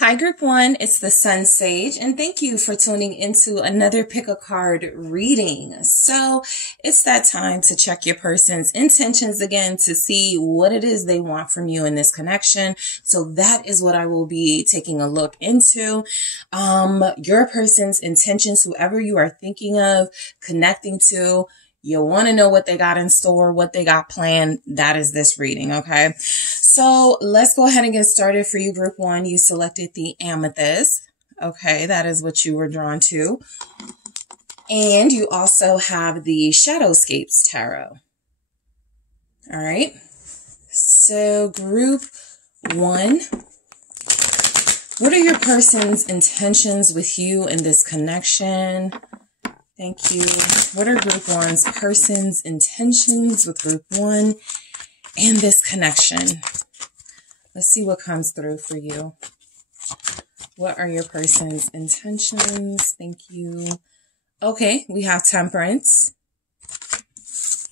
Hi, Group 1. It's the SunSage, and thank you for tuning into another pick a card reading. So it's that time to check your person's intentions again to see what it is they want from you in this connection. So that is what I will be taking a look into. Your person's intentions, whoever you are thinking of connecting to. You want to know what they got in store, what they got planned. That is this reading, okay? So let's go ahead and get started. For you, Group 1, you selected the amethyst. Okay, that is what you were drawn to. And you also have the Shadowscapes Tarot. All right. So Group 1, what are your person's intentions with you in this connection? Thank you. What are Group 1's person's intentions with Group 1 and this connection? Let's see what comes through for you. What are your person's intentions? Thank you. Okay, we have Temperance.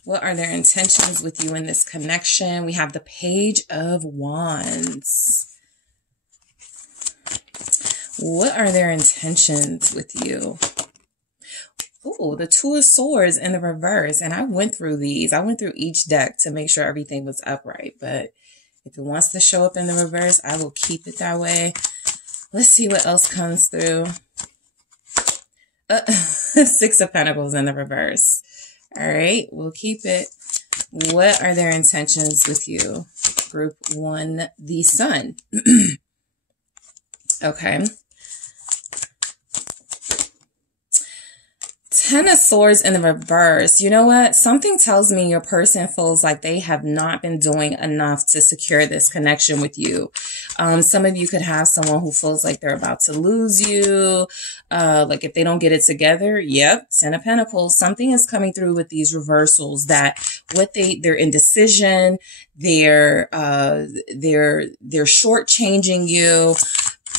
What are their intentions with you in this connection? We have the Page of Wands. What are their intentions with you? Oh, the Two of Swords in the reverse. And I went through these. I went through each deck to make sure everything was upright. But if it wants to show up in the reverse, I will keep it that way. Let's see what else comes through. Six of Pentacles in the reverse. All right, we'll keep it. What are their intentions with you? Group 1, the Sun. Okay. Ten of Swords in the reverse. You know what? Something tells me your person feels like they have not been doing enough to secure this connection with you. Some of you could have someone who feels like they're about to lose you. Like if they don't get it together. Yep. Ten of Pentacles. Something is coming through with these reversals that their indecision, they're shortchanging you.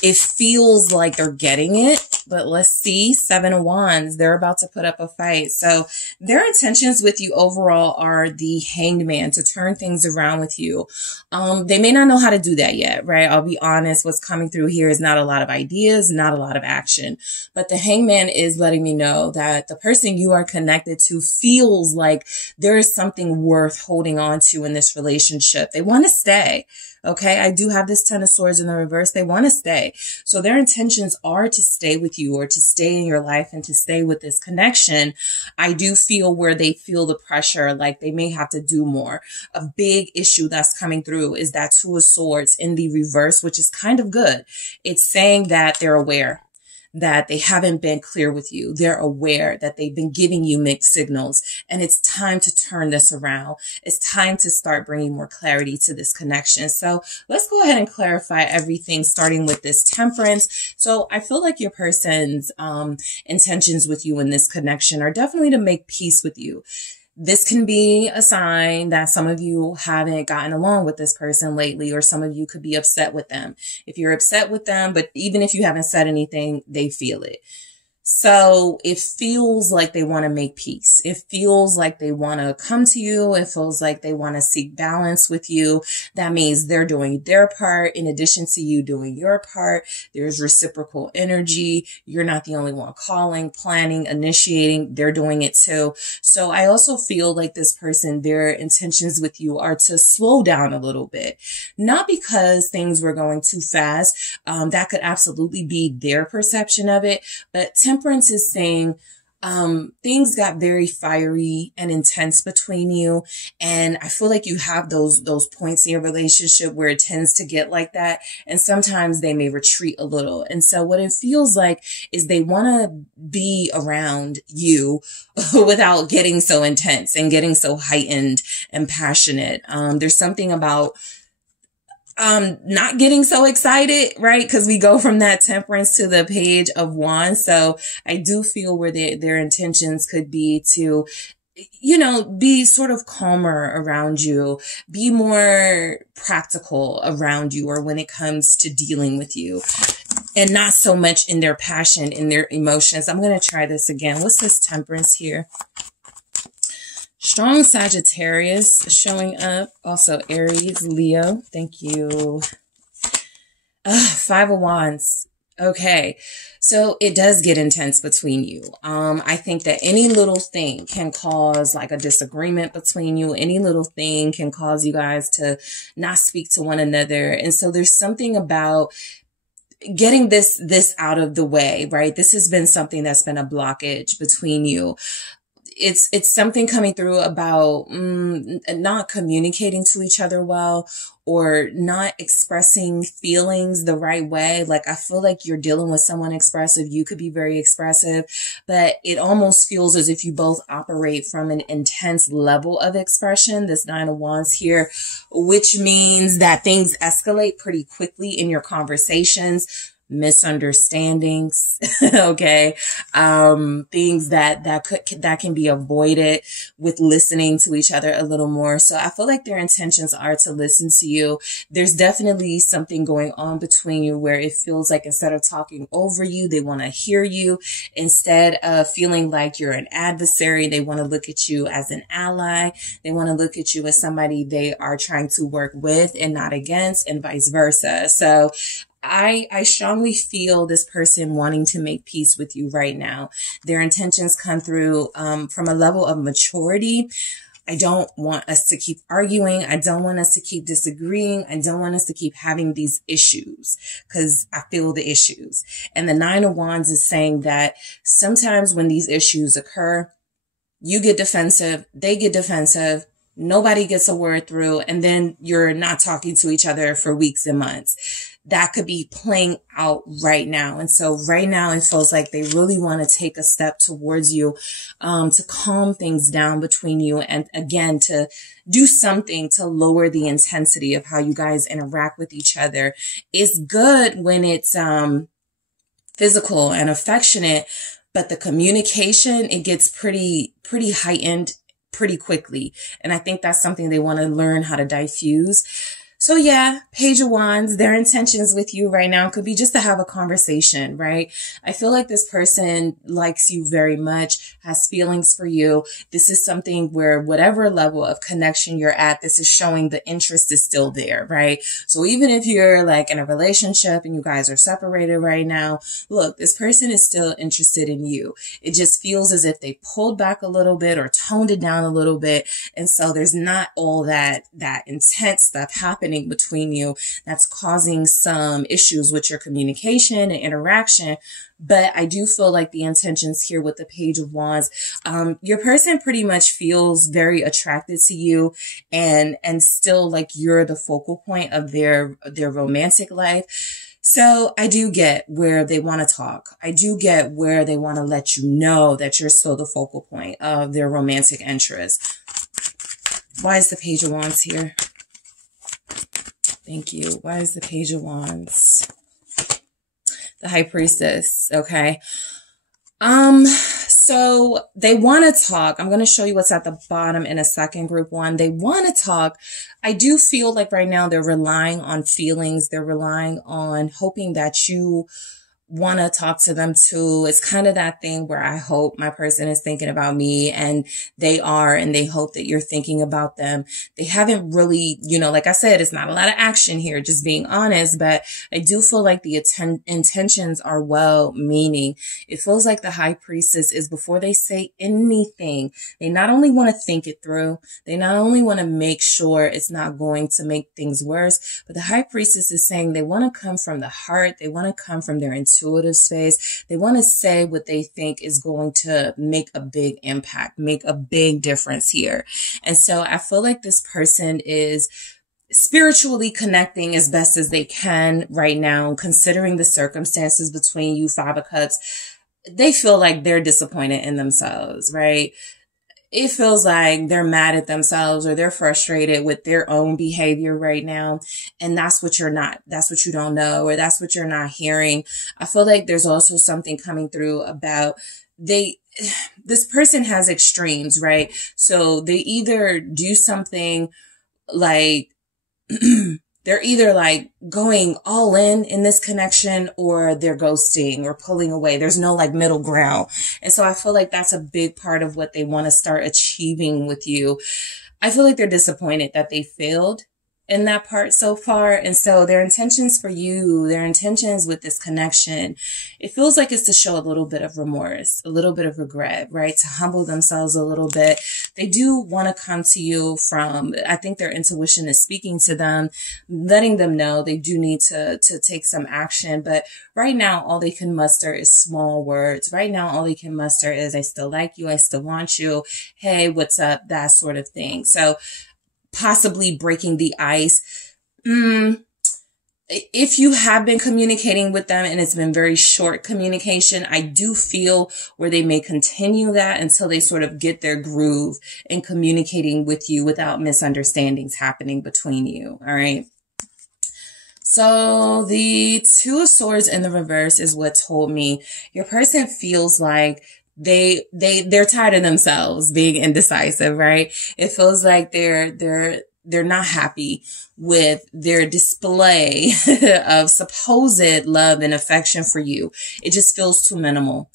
It feels like they're getting it, but let's see. Seven of Wands, they're about to put up a fight. So their intentions with you overall are the Hanged Man, to turn things around with you. They may not know how to do that yet, right? I'll be honest. What's coming through here is not a lot of ideas, not a lot of action, but the Hanged Man is letting me know that the person you are connected to feels like there is something worth holding on to in this relationship. They want to stay. Okay, I do have this Ten of Swords in the reverse. They want to stay. So their intentions are to stay with you or to stay in your life and to stay with this connection. I do feel where they feel the pressure, like they may have to do more. A big issue that's coming through is that Two of Swords in the reverse, which is kind of good. It's saying that they're aware that they haven't been clear with you. They're aware that they've been giving you mixed signals, and it's time to turn this around. It's time to start bringing more clarity to this connection. So let's go ahead and clarify everything, starting with this Temperance. So I feel like your person's intentions with you in this connection are definitely to make peace with you. This can be a sign that some of you haven't gotten along with this person lately, or some of you could be upset with them. If you're upset with them, but even if you haven't said anything, they feel it. So it feels like they want to make peace. It feels like they want to come to you. It feels like they want to seek balance with you. That means they're doing their part in addition to you doing your part. There's reciprocal energy. You're not the only one calling, planning, initiating. They're doing it too. So I also feel like this person, their intentions with you are to slow down a little bit. Not because things were going too fast. That could absolutely be their perception of it. But Temperance is saying things got very fiery and intense between you. And I feel like you have those points in your relationship where it tends to get like that. And sometimes they may retreat a little. And so what it feels like is they want to be around you without getting so intense and getting so heightened and passionate. There's something about not getting so excited, right? Because we go from that Temperance to the Page of Wands. So I do feel where their intentions could be to, you know, be sort of calmer around you, be more practical around you, or when it comes to dealing with you, and not so much in their passion, in their emotions. I'm going to try this again. What's this Temperance here? Strong Sagittarius showing up. Also Aries, Leo. Thank you. Five of Wands. Okay. So it does get intense between you. I think that any little thing can cause like a disagreement between you. Any little thing can cause you guys to not speak to one another. And so there's something about getting this out of the way, right? This has been something that's been a blockage between you. It's something coming through about not communicating to each other well, or not expressing feelings the right way. Like, I feel like you're dealing with someone expressive. You could be very expressive, but it almost feels as if you both operate from an intense level of expression. This Nine of Wands here, which means that things escalate pretty quickly in your conversations. Misunderstandings, okay, things that can be avoided with listening to each other a little more. So I feel like their intentions are to listen to you. There's definitely something going on between you where it feels like instead of talking over you, they want to hear you. Instead of feeling like you're an adversary, they want to look at you as an ally. They want to look at you as somebody they are trying to work with and not against, and vice versa. So I strongly feel this person wanting to make peace with you right now. Their intentions come through from a level of maturity. I don't want us to keep arguing. I don't want us to keep disagreeing. I don't want us to keep having these issues, because I feel the issues. And the Nine of Wands is saying that sometimes when these issues occur, you get defensive, they get defensive, nobody gets a word through, and then you're not talking to each other for weeks and months. That could be playing out right now. And so right now it feels like they really want to take a step towards you, to calm things down between you. And again, to do something to lower the intensity of how you guys interact with each other. It's good when it's, physical and affectionate, but the communication, it gets pretty heightened pretty quickly. And I think that's something they want to learn how to diffuse. So yeah, Page of Wands, their intentions with you right now could be just to have a conversation, right? I feel like this person likes you very much, has feelings for you. This is something where whatever level of connection you're at, this is showing the interest is still there, right? So even if you're like in a relationship and you guys are separated right now, look, this person is still interested in you. It just feels as if they pulled back a little bit or toned it down a little bit. And so there's not all that intense stuff happening between you that's causing some issues with your communication and interaction. But I do feel like the intentions here with the Page of Wands, your person pretty much feels very attracted to you, and still like you're the focal point of their romantic life. So I do get where they want to talk. I do get where they want to let you know that you're still the focal point of their romantic interest. Why is the Page of Wands here? Thank you. Why is the Page of Wands? The High Priestess. Okay. So they want to talk. I'm going to show you what's at the bottom in a second, group one. They want to talk. I do feel like right now they're relying on feelings. They're relying on hoping that you want to talk to them too. It's kind of that thing where I hope my person is thinking about me, and they are, and they hope that you're thinking about them. They haven't really, like I said, it's not a lot of action here, just being honest, but I do feel like the intentions are well meaning. It feels like the High Priestess is, before they say anything, they not only want to think it through, they not only want to make sure it's not going to make things worse, but the High Priestess is saying they want to come from the heart. They want to come from their intuitive space. They want to say what they think is going to make a big impact, make a big difference here. And so I feel like this person is spiritually connecting as best as they can right now, considering the circumstances between you, Five of Cups. They feel like they're disappointed in themselves, right? It feels like they're mad at themselves, or they're frustrated with their own behavior right now. And that's what you're not. That's what you don't know, or that's what you're not hearing. I feel like there's also something coming through about this person has extremes, right? So they either do something like, they're either like going all in this connection, or they're ghosting or pulling away. There's no like middle ground. And so I feel like that's a big part of what they want to start achieving with you. I feel like they're disappointed that they failed. in that part so far. And so their intentions for you, their intentions with this connection, it feels like it's to show a little bit of remorse, a little bit of regret, right? To humble themselves a little bit. They do want to come to you from, I think their intuition is speaking to them, letting them know they do need to take some action. But right now, all they can muster is small words. Right now, all they can muster is, I still like you. I still want you. Hey, what's up? That sort of thing. So possibly breaking the ice. If you have been communicating with them and it's been very short communication, I do feel where they may continue that until they sort of get their groove in communicating with you without misunderstandings happening between you. All right. So the Two of Swords in the reverse is what told me your person feels like they're tired of themselves being indecisive, right? It feels like they're not happy with their display of supposed love and affection for you. It just feels too minimal.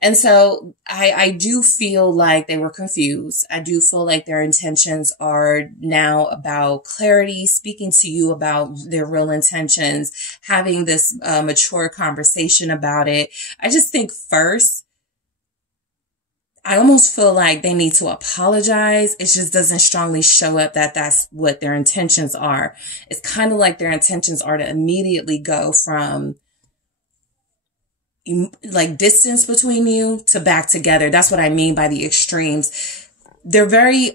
And so I do feel like they were confused. I do feel like their intentions are now about clarity, speaking to you about their real intentions, having this mature conversation about it. I just think first, I almost feel like they need to apologize. It just doesn't strongly show up that that's what their intentions are. It's kind of like their intentions are to immediately go from like distance between you to back together. That's what I mean by the extremes. They're very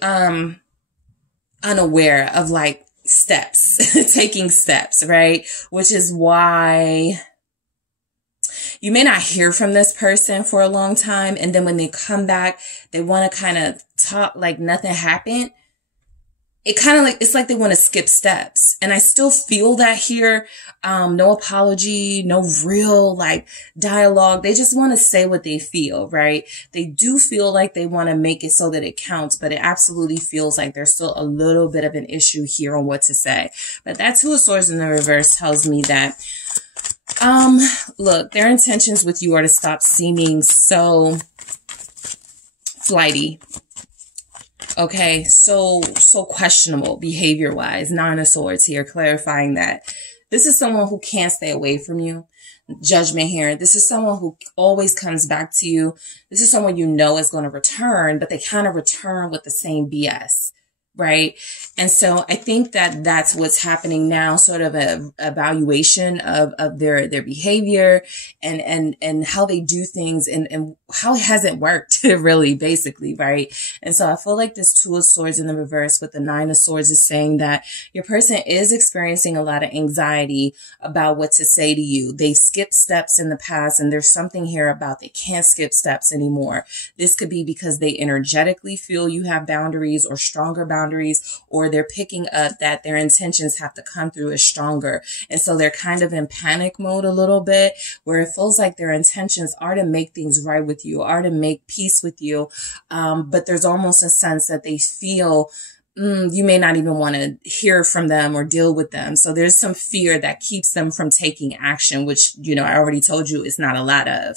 unaware of like steps, taking steps, right? Which is why you may not hear from this person for a long time. And then when they come back, they want to kind of talk like nothing happened. It kind of like, it's like they want to skip steps. And I still feel that here. No apology, no real like dialogue. They just want to say what they feel, right? They do feel like they want to make it so that it counts, but it absolutely feels like there's still a little bit of an issue here on what to say. But that Two of Swords in the reverse tells me that look, their intentions with you are to stop seeming so flighty. Okay. So questionable behavior wise. Nine of Swords here, clarifying that this is someone who can't stay away from you. Judgment here. This is someone who always comes back to you. This is someone you know is going to return, but they kind of return with the same BS. Right. And so I think that that's what's happening now, sort of a evaluation of their behavior and how they do things and how it hasn't worked really, basically. Right. And so I feel like this Two of Swords in the reverse with the Nine of Swords is saying that your person is experiencing a lot of anxiety about what to say to you. They've skipped steps in the past, and there's something here about they can't skip steps anymore. This could be because they energetically feel you have boundaries or stronger boundaries, or they're picking up that their intentions have to come through as stronger. And so they're kind of in panic mode a little bit, where it feels like their intentions are to make things right with you, are to make peace with you. But there's almost a sense that they feel you may not even want to hear from them or deal with them. So there's some fear that keeps them from taking action, which, you know, I already told you is not a lot of.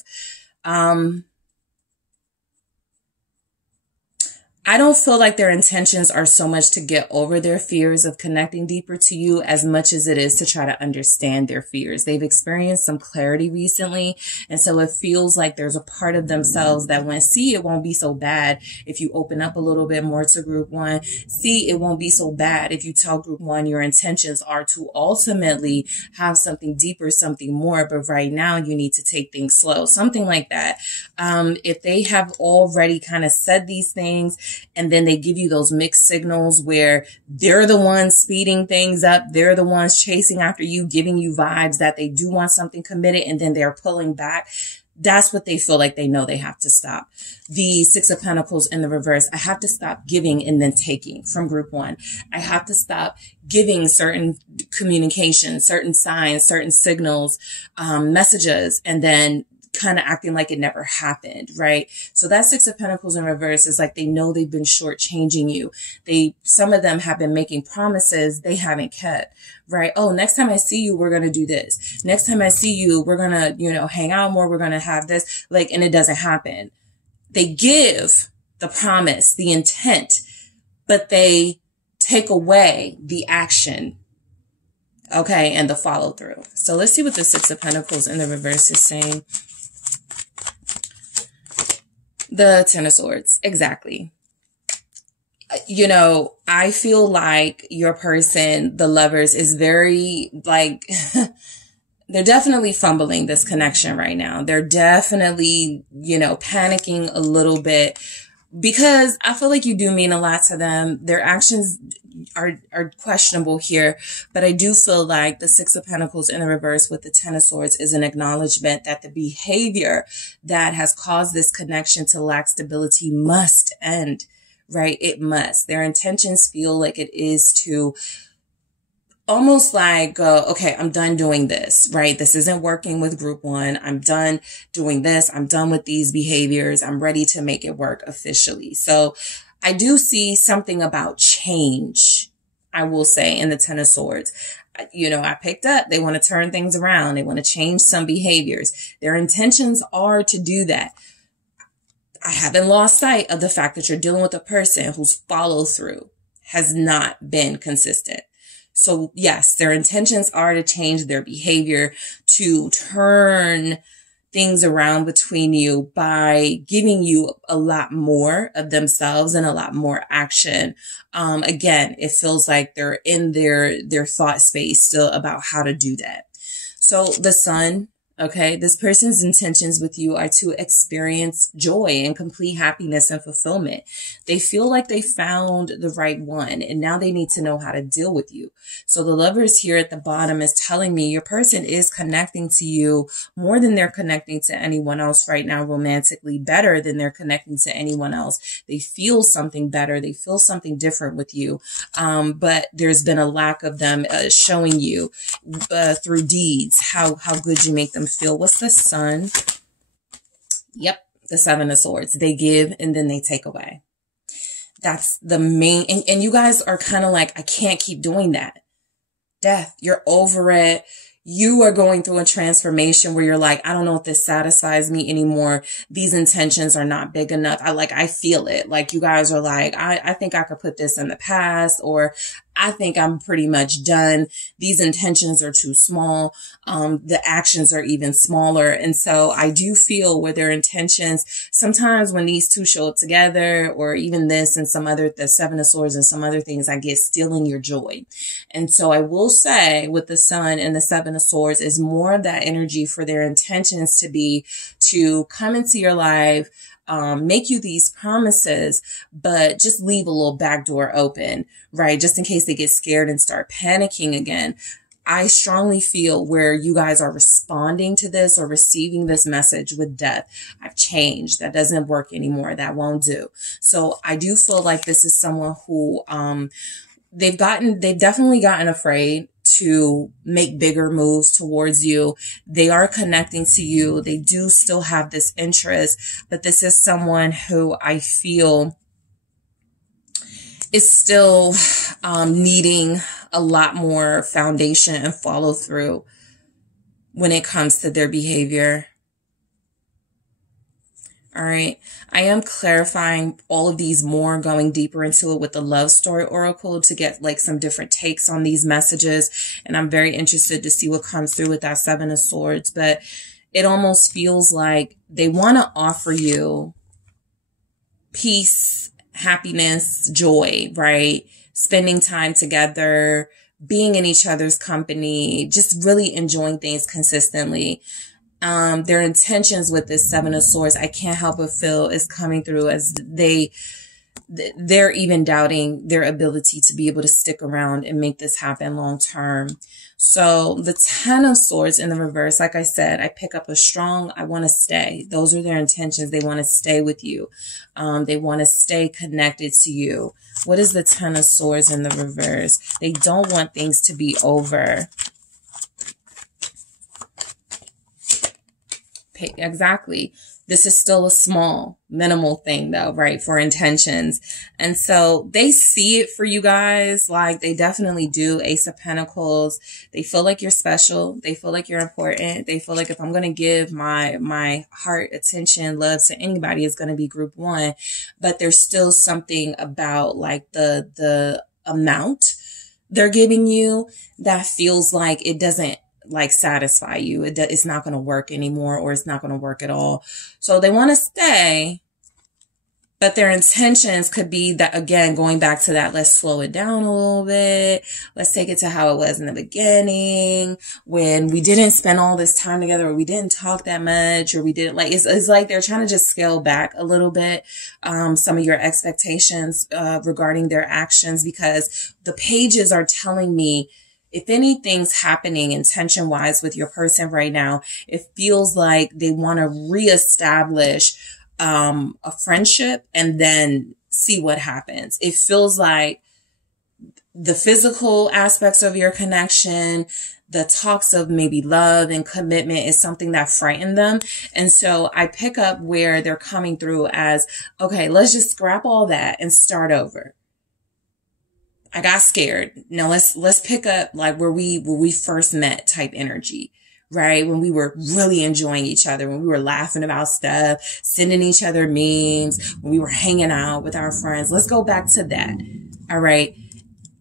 I don't feel like their intentions are so much to get over their fears of connecting deeper to you as much as it is to try to understand their fears. They've experienced some clarity recently. And so it feels like there's a part of themselves that went, see, it won't be so bad if you open up a little bit more to group one. See, it won't be so bad if you tell group one your intentions are to ultimately have something deeper, something more. But right now you need to take things slow, something like that. If they have already kind of said these things, and then they give you those mixed signals where they're the ones speeding things up. They're the ones chasing after you, giving you vibes that they do want something committed, and then they're pulling back. That's what they feel like they know they have to stop. The Six of Pentacles in the reverse. I have to stop giving and then taking from group one. I have to stop giving certain communication, certain signs, certain signals, messages, and then kind of acting like it never happened, right? So that Six of Pentacles in reverse is like they know they've been shortchanging you. Some of them have been making promises they haven't kept, right? Oh, next time I see you, we're going to do this. Next time I see you, we're going to, hang out more. We're going to have this, and it doesn't happen. They give the promise, the intent, but they take away the action, okay, and the follow through. So let's see what the Six of Pentacles in the reverse is saying. The Ten of Swords, exactly. You know, I feel like your person, the Lovers, is very like, they're definitely fumbling this connection right now. They're definitely, you know, panicking a little bit because I feel like you do mean a lot to them. Their actions are questionable here, but I do feel like the Six of Pentacles in the reverse with the Ten of Swords is an acknowledgement that the behavior that has caused this connection to lack stability must end. Right? It must. Their intentions feel like it is to almost like, okay, I'm done doing this, right? This isn't working with group one. I'm done doing this. I'm done with these behaviors. I'm ready to make it work officially. So I do see something about change, I will say, in the Ten of Swords. You know, I picked up, they want to turn things around. They want to change some behaviors. Their intentions are to do that. I haven't lost sight of the fact that you're dealing with a person whose follow through has not been consistent. So yes, their intentions are to change their behavior, to turn things around between you by giving you a lot more of themselves and a lot more action. Again, it feels like they're in their thought space still about how to do that. So the Sun, okay, this person's intentions with you are to experience joy and complete happiness and fulfillment. They feel like they found the right one and now they need to know how to deal with you. So the Lovers here at the bottom is telling me your person is connecting to you more than they're connecting to anyone else right now romantically, better than they're connecting to anyone else. They feel something better. They feel something different with you. But there's been a lack of them showing you through deeds how good you make them feel. What's the Sun? Yep, the Seven of Swords. They give and then they take away. That's the main, and you guys are kind of like, I can't keep doing that. Death, you're over it. You are going through a transformation where you're like, I don't know if this satisfies me anymore. These intentions are not big enough. I feel it. Like you guys are like, I think I could put this in the past, or I think I'm pretty much done. These intentions are too small. The actions are even smaller. And so I do feel where their intentions, sometimes when these two show up together, or even this and some other, the Seven of Swords and some other things, I get stealing your joy. And so I will say with the Sun and the Seven of Swords is more of that energy for their intentions to be to come into your life, make you these promises, but just leave a little back door open, right? Just in case they get scared and start panicking again. I strongly feel where you guys are responding to this or receiving this message with death. I've changed. That doesn't work anymore. That won't do. So I do feel like this is someone who, they've definitely gotten afraid to make bigger moves towards you. They are connecting to you. They do still have this interest, but this is someone who I feel is still needing a lot more foundation and follow through when it comes to their behavior. All right. I am clarifying all of these more, going deeper into it with the Love Story Oracle to get like some different takes on these messages. And I'm very interested to see what comes through with that Seven of Swords. But it almost feels like they want to offer you peace, happiness, joy, right? Spending time together, being in each other's company, just really enjoying things consistently. Their intentions with this Seven of Swords, I can't help but feel is coming through as they're even doubting their ability to be able to stick around and make this happen long term. So the Ten of Swords in the reverse, like I said, I pick up a strong, I want to stay. Those are their intentions. They want to stay with you. They want to stay connected to you. What is the Ten of Swords in the reverse? They don't want things to be over. Exactly. This is still a small, minimal thing though, right? For intentions. And so they see it for you guys. Like they definitely do. Ace of Pentacles. They feel like you're special. They feel like you're important. They feel like if I'm going to give my heart, attention, love to anybody, it's going to be group one. But there's still something about like the amount they're giving you that feels like it doesn't like satisfy you. It's not going to work anymore, or it's not going to work at all. So they want to stay, but their intentions could be that, again, going back to that, let's slow it down a little bit. Let's take it to how it was in the beginning when we didn't spend all this time together, or we didn't talk that much, or we didn't like, it's like they're trying to just scale back a little bit, some of your expectations, regarding their actions, because the pages are telling me if anything's happening intention wise with your person right now, it feels like they want to reestablish a friendship and then see what happens. It feels like the physical aspects of your connection, the talks of maybe love and commitment is something that frightened them. And so I pick up where they're coming through as, okay, let's just scrap all that and start over. I got scared. Now let's pick up like where we first met type energy. Right? When we were really enjoying each other, when we were laughing about stuff, sending each other memes, when we were hanging out with our friends. Let's go back to that. All right.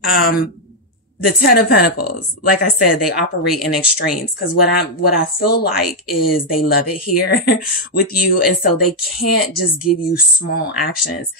The Ten of Pentacles, like I said, they operate in extremes, because what I feel like is they love it here with you. And so they can't just give you small actions.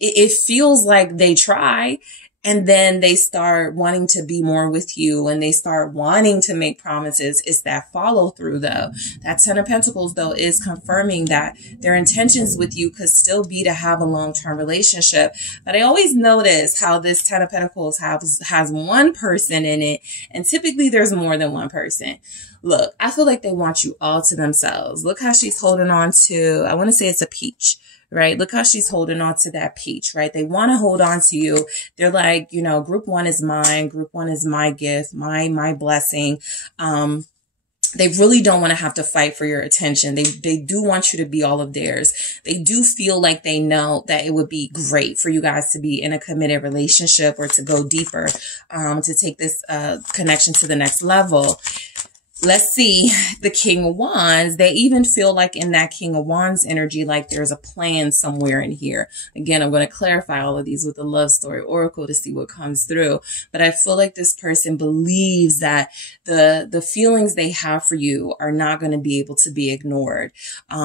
It feels like they try, and then they start wanting to be more with you, and they start wanting to make promises. It's that follow through though. That Ten of Pentacles though is confirming that their intentions with you could still be to have a long-term relationship. But I always notice how this Ten of Pentacles has one person in it, and typically there's more than one person. Look, I feel like they want you all to themselves. Look how she's holding on to, I want to say it's a peach. Right? Look how she's holding on to that peach, right? They want to hold on to you. They're like, you know, group one is mine. Group one is my gift, my blessing. They really don't want to have to fight for your attention. They do want you to be all of theirs. They do feel like they know that it would be great for you guys to be in a committed relationship, or to go deeper, to take this, connection to the next level. Let's see, the King of Wands, they even feel like in that King of Wands energy, like there's a plan somewhere in here. Again, I'm going to clarify all of these with the love story oracle to see what comes through. But I feel like this person believes that the feelings they have for you are not going to be able to be ignored.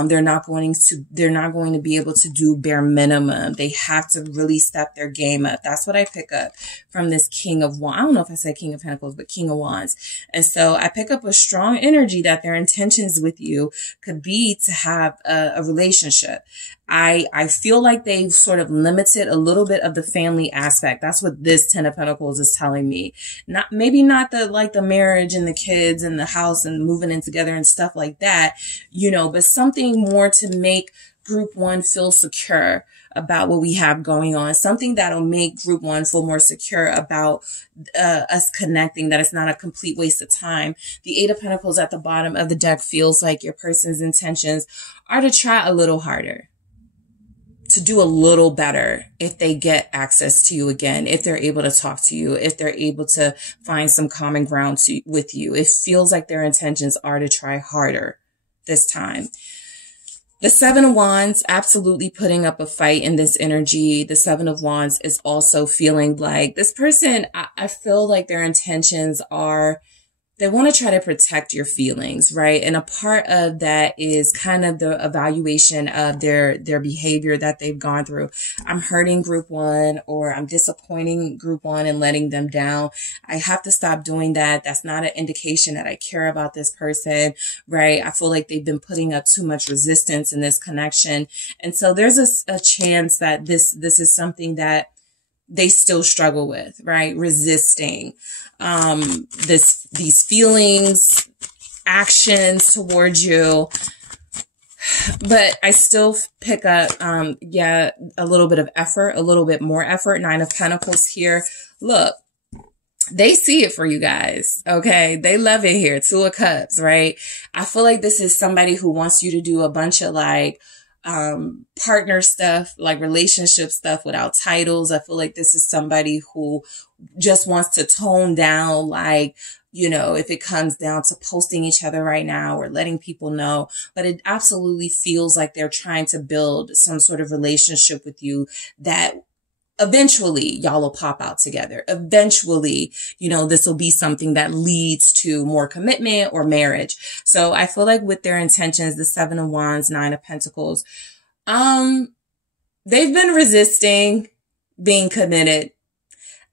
They're not going to be able to do bare minimum. They have to really step their game up. That's what I pick up from this King of Wands. I don't know if I said King of Pentacles, but King of Wands. And so I pick up a strong energy that their intentions with you could be to have a relationship. I feel like they've sort of limited a little bit of the family aspect. That's what this Ten of Pentacles is telling me. Maybe not the marriage and the kids and the house and moving in together and stuff like that, you know, but something more to make group one feel secure about what we have going on, something that'll make group one feel more secure about us connecting, that it's not a complete waste of time. The Eight of Pentacles at the bottom of the deck feels like your person's intentions are to try a little harder, to do a little better if they get access to you again, if they're able to talk to you, if they're able to find some common ground with you. It feels like their intentions are to try harder this time. The Seven of Wands, absolutely putting up a fight in this energy. The Seven of Wands is also feeling like this person, I feel like their intentions are, they want to try to protect your feelings, right? And a part of that is kind of the evaluation of their behavior that they've gone through. I'm hurting group one, or I'm disappointing group one and letting them down. I have to stop doing that. That's not an indication that I care about this person, right? I feel like they've been putting up too much resistance in this connection. And so there's a chance that this is something that they still struggle with, right? Resisting these feelings, actions towards you. But I still pick up, a little bit of effort, a little bit more effort. Nine of Pentacles here. Look, they see it for you guys. Okay. They love it here. Two of Cups, right? I feel like this is somebody who wants you to do a bunch of partner stuff, like relationship stuff without titles. I feel like this is somebody who just wants to tone down, like, you know, if it comes down to posting each other right now or letting people know, but it absolutely feels like they're trying to build some sort of relationship with you that eventually y'all will pop out together. Eventually, you know, this will be something that leads to more commitment or marriage. So I feel like with their intentions, the 7 of Wands, 9 of Pentacles, they've been resisting being committed.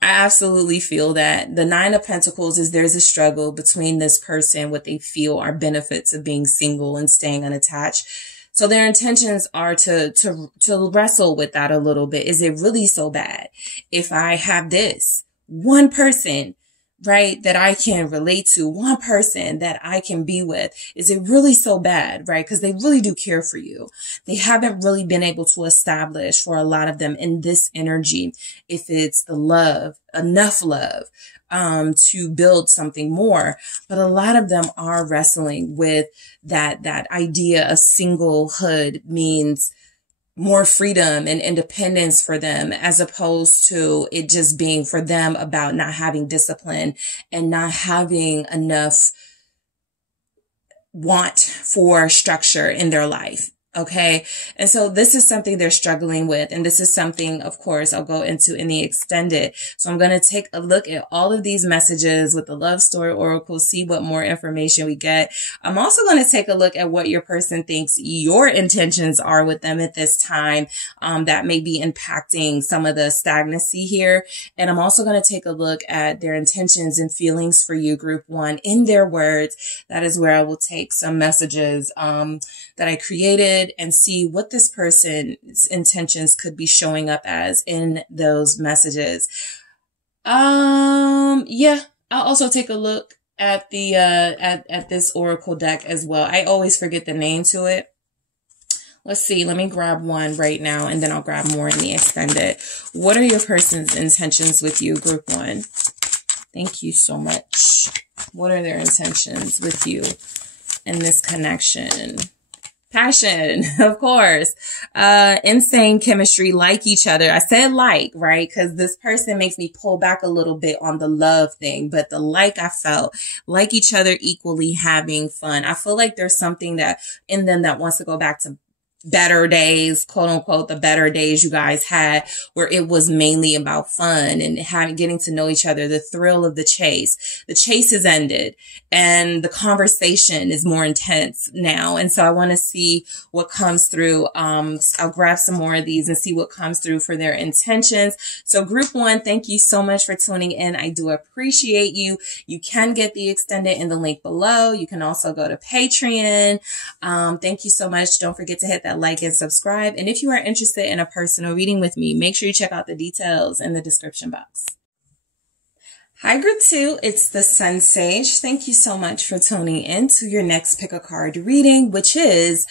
I absolutely feel that. The 9 of Pentacles is there's a struggle between this person, what they feel are benefits of being single and staying unattached. So their intentions are to wrestle with that a little bit. Is it really so bad if I have this one person, right, that I can relate to, one person that I can be with? Is it really so bad, right? Because they really do care for you. They haven't really been able to establish for a lot of them in this energy, if it's the love, enough love, to build something more. But a lot of them are wrestling with that idea of singlehood means more freedom and independence for them, as opposed to it just being for them about not having discipline and not having enough want for structure in their life. Okay. And so this is something they're struggling with. And this is something, of course, I'll go into in the extended. So I'm going to take a look at all of these messages with the Love Story Oracle, see what more information we get. I'm also going to take a look at what your person thinks your intentions are with them at this time, that may be impacting some of the stagnancy here. And I'm also going to take a look at their intentions and feelings for you, Group 1, in their words. That is where I will take some messages, that I created, and see what this person's intentions could be showing up as in those messages. Yeah, I'll also take a look at the, at this Oracle deck as well. I always forget the name to it. Let's see. Let me grab one right now, and then I'll grab more in the extended. What are your person's intentions with you, Group 1? Thank you so much. What are their intentions with you in this connection? Passion, of course. Insane chemistry, like each other. I said like, right? Because this person makes me pull back a little bit on the love thing, but the like I felt, like each other, equally having fun. I feel like there's something that in them that wants to go back to better days, quote unquote, the better days you guys had, where it was mainly about fun and getting to know each other, the thrill of the chase. The chase is ended and the conversation is more intense now. And so I want to see what comes through. I'll grab some more of these and see what comes through for their intentions. So Group 1, thank you so much for tuning in. I do appreciate you. You can get the extended in the link below. You can also go to Patreon. Thank you so much. Don't forget to hit that like and subscribe. And if you are interested in a personal reading with me, make sure you check out the details in the description box. Hi, Group 2. It's the SunSage. Thank you so much for tuning in to your next pick a card reading, which is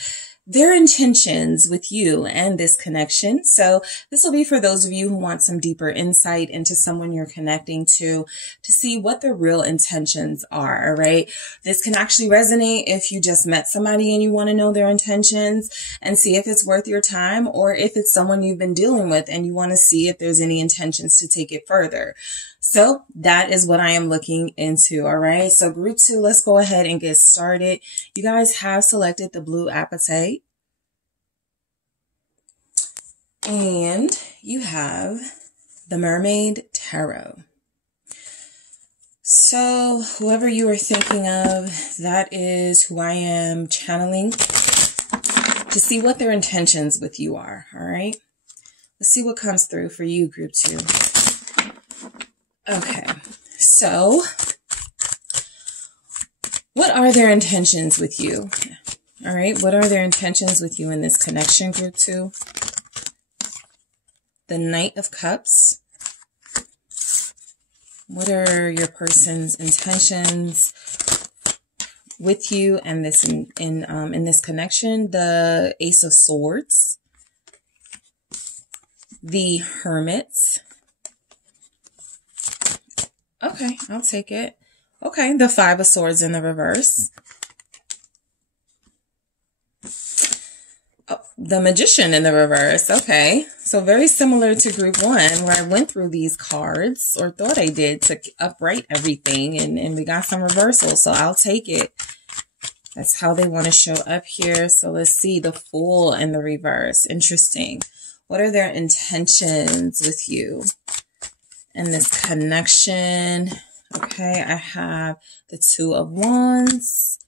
their intentions with you and this connection. So this will be for those of you who want some deeper insight into someone you're connecting to see what their real intentions are, all right? This can actually resonate if you just met somebody and you want to know their intentions and see if it's worth your time, or if it's someone you've been dealing with and you want to see if there's any intentions to take it further. So that is what I am looking into. All right. So Group 2, let's go ahead and get started. You guys have selected the blue apatite. And you have the Mermaid Tarot. So whoever you are thinking of, that is who I am channeling to see what their intentions with you are. All right. Let's see what comes through for you, Group 2. Okay, so what are their intentions with you? All right, what are their intentions with you in this connection, Group 2? The Knight of Cups. What are your person's intentions with you and this in this connection? The Ace of Swords. The Hermit. Okay, I'll take it. Okay, the Five of Swords in the reverse. Oh, the Magician in the reverse. Okay, so very similar to Group 1, where I went through these cards, or thought I did, to upright everything, and we got some reversals, so I'll take it. That's how they want to show up here. So let's see, the Fool in the reverse. Interesting. What are their intentions with you in this connection? Okay, I have the Two of Wands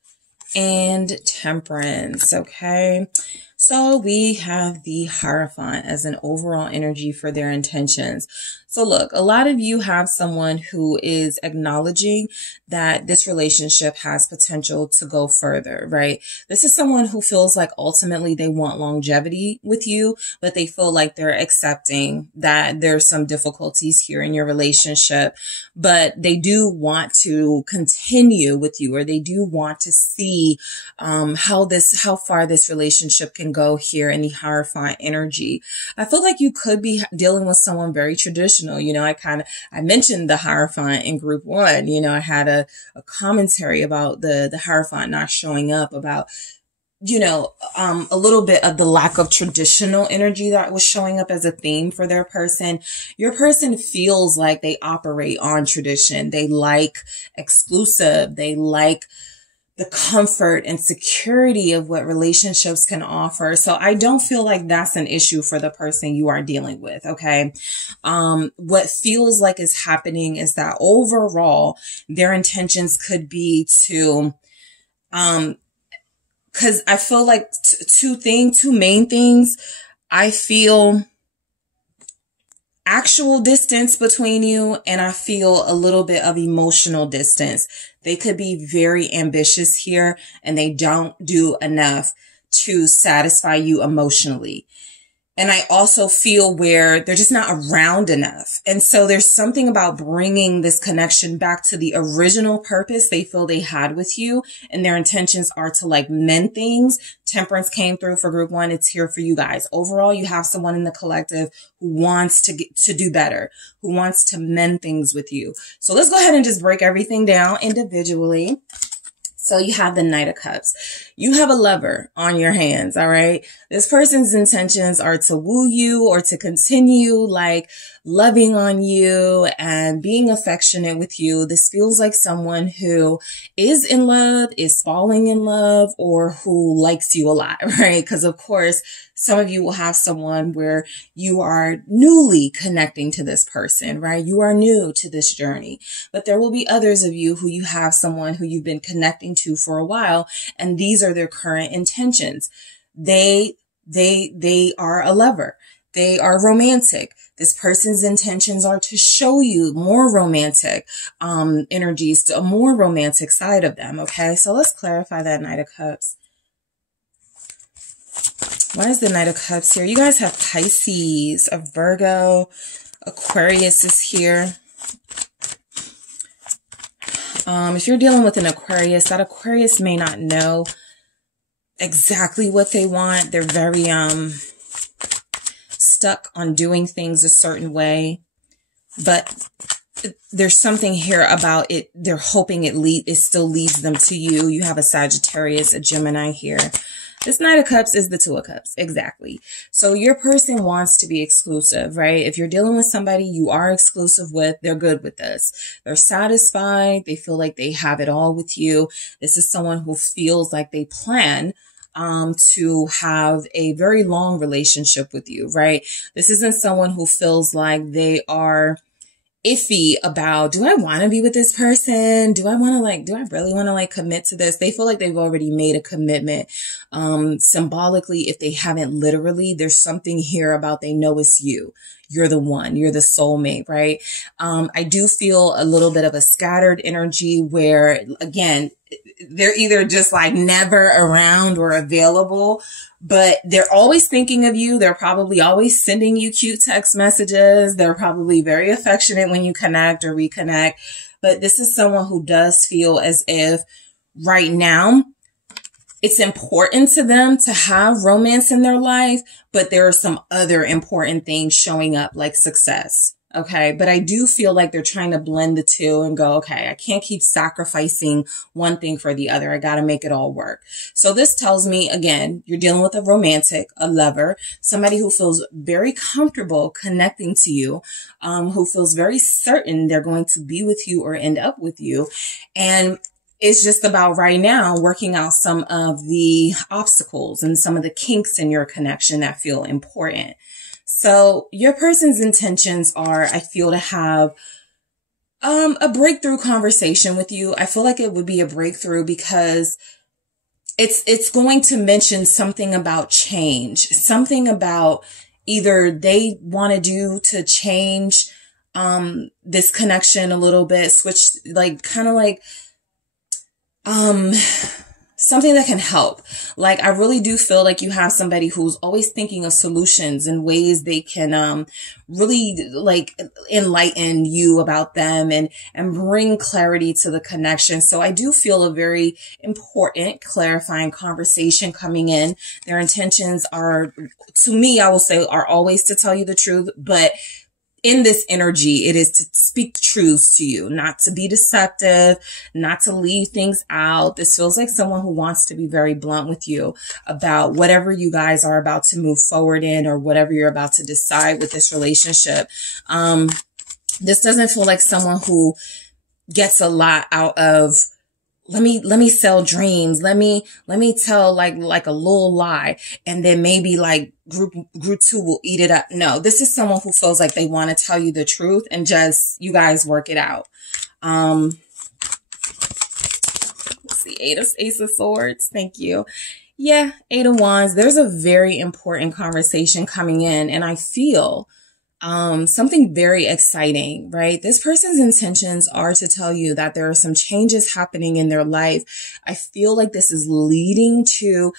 and Temperance, okay? So we have the Hierophant as an overall energy for their intentions. So look, a lot of you have someone who is acknowledging that this relationship has potential to go further, right? This is someone who feels like ultimately they want longevity with you, but they feel like they're accepting that there's some difficulties here in your relationship, but they do want to continue with you, or they do want to see how far this relationship can go here in the Hierophant energy. I feel like you could be dealing with someone very traditional. You know, I mentioned the Hierophant in group 1. You know, I had a commentary about the Hierophant not showing up, about, you know, a little bit of the lack of traditional energy that was showing up as a theme for their person. Your person feels like they operate on tradition. They like exclusive. They like the comfort and security of what relationships can offer. So I don't feel like that's an issue for the person you are dealing with. Okay. What feels like is happening is that overall their intentions could be to, cause I feel like two main things. I feel actual distance between you, and I feel a little bit of emotional distance. They could be very ambitious here, and they don't do enough to satisfy you emotionally. And I also feel where they're just not around enough. And so there's something about bringing this connection back to the original purpose they feel they had with you. And their intentions are to like mend things. Temperance came through for group 1. It's here for you guys. Overall, you have someone in the collective who wants to do better, who wants to mend things with you. So let's go ahead and just break everything down individually. So you have the Knight of Cups. You have a lover on your hands, all right? This person's intentions are to woo you or to continue like loving on you and being affectionate with you. This feels like someone who is in love, is falling in love, or who likes you a lot, right? Because of course, some of you will have someone where you are newly connecting to this person, right? You are new to this journey, but there will be others of you who you have someone who you've been connecting to for a while, and these are their current intentions. They are a lover. They are romantic. This person's intentions are to show you more romantic energies, to a more romantic side of them. Okay, so let's clarify that Knight of Cups. Why is the Knight of Cups here? You guys have Pisces, a Virgo, Aquarius is here. If you're dealing with an Aquarius, that Aquarius may not know exactly what they want. They're very stuck on doing things a certain way, but there's something here about it. They're hoping it still leads them to you. You have a Sagittarius, a Gemini here. This Knight of Cups is the Two of Cups. Exactly. So your person wants to be exclusive, right? If you're dealing with somebody you are exclusive with, they're good with this. They're satisfied. They feel like they have it all with you. This is someone who feels like they plan to have a very long relationship with you, right? This isn't someone who feels like they are iffy about, do I want to be with this person? Do I really want to commit to this? They feel like they've already made a commitment. Symbolically, if they haven't literally, there's something here about they know it's you. You're the one, you're the soulmate, right? I do feel a little bit of a scattered energy where, again, they're either just like never around or available, but they're always thinking of you. They're probably always sending you cute text messages. They're probably very affectionate when you connect or reconnect. But this is someone who does feel as if right now it's important to them to have romance in their life, but there are some other important things showing up like success. Okay. But I do feel like they're trying to blend the two and go, okay, I can't keep sacrificing one thing for the other. I got to make it all work. So this tells me, again, you're dealing with a romantic, a lover, somebody who feels very comfortable connecting to you, who feels very certain they're going to be with you or end up with you. And It's just about right now working out some of the obstacles and some of the kinks in your connection that feel important. So your person's intentions are, I feel, to have a breakthrough conversation with you. I feel like it would be a breakthrough because it's going to mention something about change, something about either they want to do to change this connection a little bit, switch, like kind of like something that can help. Like, I really do feel like you have somebody who's always thinking of solutions and ways they can really like enlighten you about them and bring clarity to the connection. So I do feel a very important clarifying conversation coming in. Their intentions are, to me, I will say, are always to tell you the truth, but in this energy, it is to speak truths to you, not to be deceptive, not to leave things out. This feels like someone who wants to be very blunt with you about whatever you guys are about to move forward in or whatever you're about to decide with this relationship. This doesn't feel like someone who gets a lot out of, let me sell dreams. Let me tell like a little lie. And then maybe like group two will eat it up. No, this is someone who feels like they want to tell you the truth and just, you guys work it out. Let's see. Ace of Swords. Thank you. Yeah. 8 of Wands. There's a very important conversation coming in, and I feel something very exciting, right? This person's intentions are to tell you that there are some changes happening in their life. I feel like this is leading to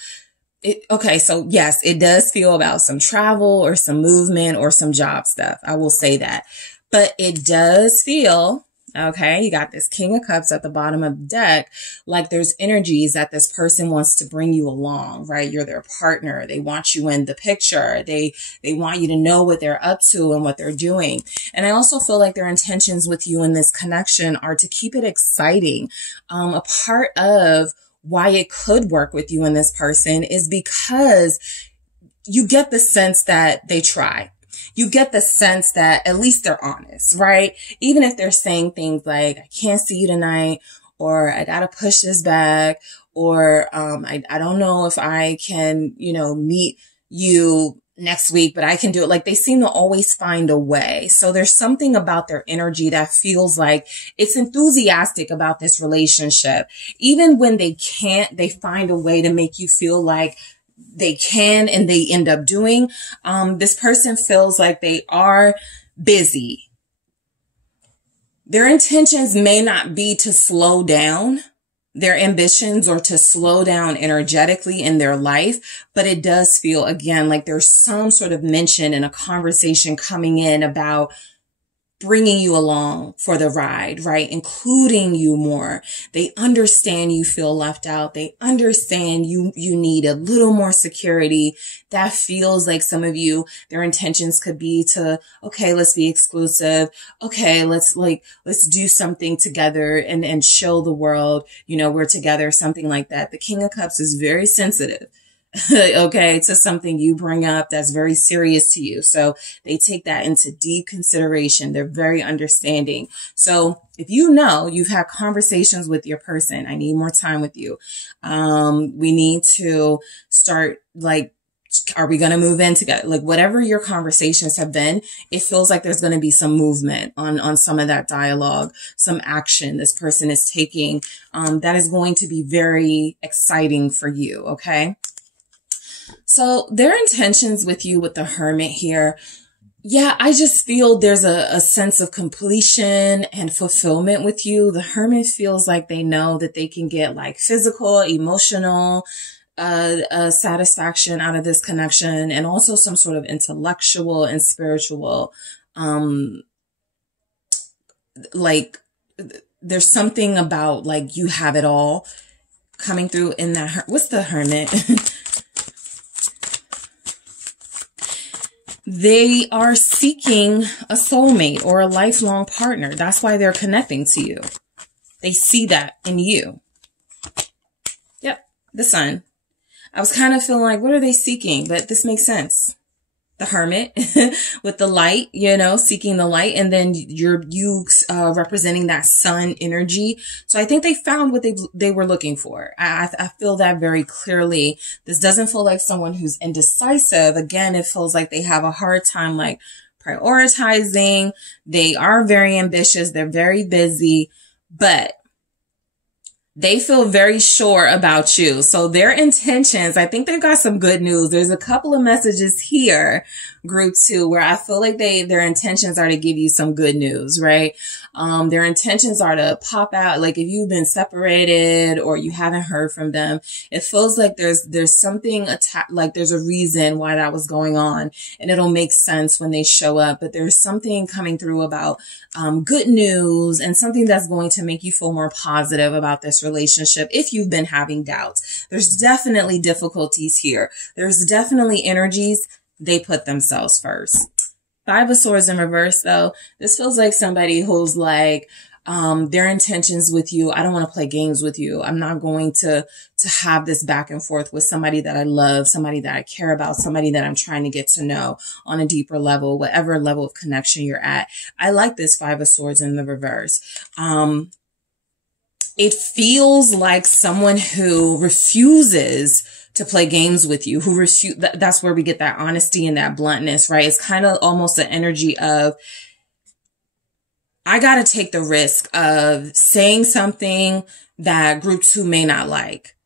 it. Okay. So yes, it does feel about some travel or some movement or some job stuff. I will say that, but it does feel, okay, you got this King of Cups at the bottom of the deck. Like there's energies that this person wants to bring you along, right? You're their partner. They want you in the picture. They want you to know what they're up to and what they're doing. And I also feel like their intentions with you in this connection are to keep it exciting. A part of why it could work with you and this person is because you get the sense that they try. You get the sense that at least they're honest, right? Even if they're saying things like, I can't see you tonight, or I gotta push this back, or I don't know if I can, meet you next week, but I can do it. Like they seem to always find a way. So there's something about their energy that feels like it's enthusiastic about this relationship. Even when they can't, they find a way to make you feel like they can, and they end up doing. This person feels like they are busy. Their intentions may not be to slow down their ambitions or to slow down energetically in their life, but it does feel, again, like there's some sort of mention in a conversation coming in about bringing you along for the ride, right? Including you more. They understand you feel left out. They understand you need a little more security. That feels like some of you, their intentions could be to, okay, let's be exclusive. Okay, let's do something together and show the world, we're together, something like that. The King of Cups is very sensitive. Okay, to something you bring up that's very serious to you. So they take that into deep consideration. They're very understanding. So if you've had conversations with your person, I need more time with you. We need to start are we going to move in together? Like whatever your conversations have been, it feels like there's going to be some movement on some of that dialogue, some action this person is taking, that is going to be very exciting for you. Okay. So their intentions with you with the Hermit here. Yeah, I just feel there's a sense of completion and fulfillment with you. The Hermit feels like they know that they can get like physical, emotional, satisfaction out of this connection, and also some sort of intellectual and spiritual, like there's something about like you have it all coming through in that. What's the Hermit? They are seeking a soulmate or a lifelong partner. That's why they're connecting to you. They see that in you. Yep. The Sun. I was kind of feeling like, what are they seeking? But this makes sense. the Hermit with the light, you know, seeking the light. And then you representing that sun energy. So I think they found what they were looking for. I feel that very clearly. This doesn't feel like someone who's indecisive. Again, it feels like they have a hard time, like, prioritizing. They are very ambitious. They're very busy, but they feel very sure about you. So their intentions, I think they've got some good news. There's a couple of messages here, group 2, where I feel like their intentions are to give you some good news, right? Their intentions are to pop out. Like if you've been separated or you haven't heard from them, it feels like there's something like there's a reason why that was going on, and it'll make sense when they show up. But there's something coming through about good news and something that's going to make you feel more positive about this relationship. If you've been having doubts, there's definitely difficulties here. There's definitely energies. They put themselves first. 5 of Swords in reverse, though. This feels like somebody who's like, their intentions with you. I don't want to play games with you. I'm not going to have this back and forth with somebody that I love, somebody that I care about, somebody that I'm trying to get to know on a deeper level, whatever level of connection you're at. I like this 5 of Swords in the reverse. It feels like someone who refuses to play games with you, who refuse. That's where we get that honesty and that bluntness, right? It's kind of almost an energy of, I got to take the risk of saying something that group 2 may not like,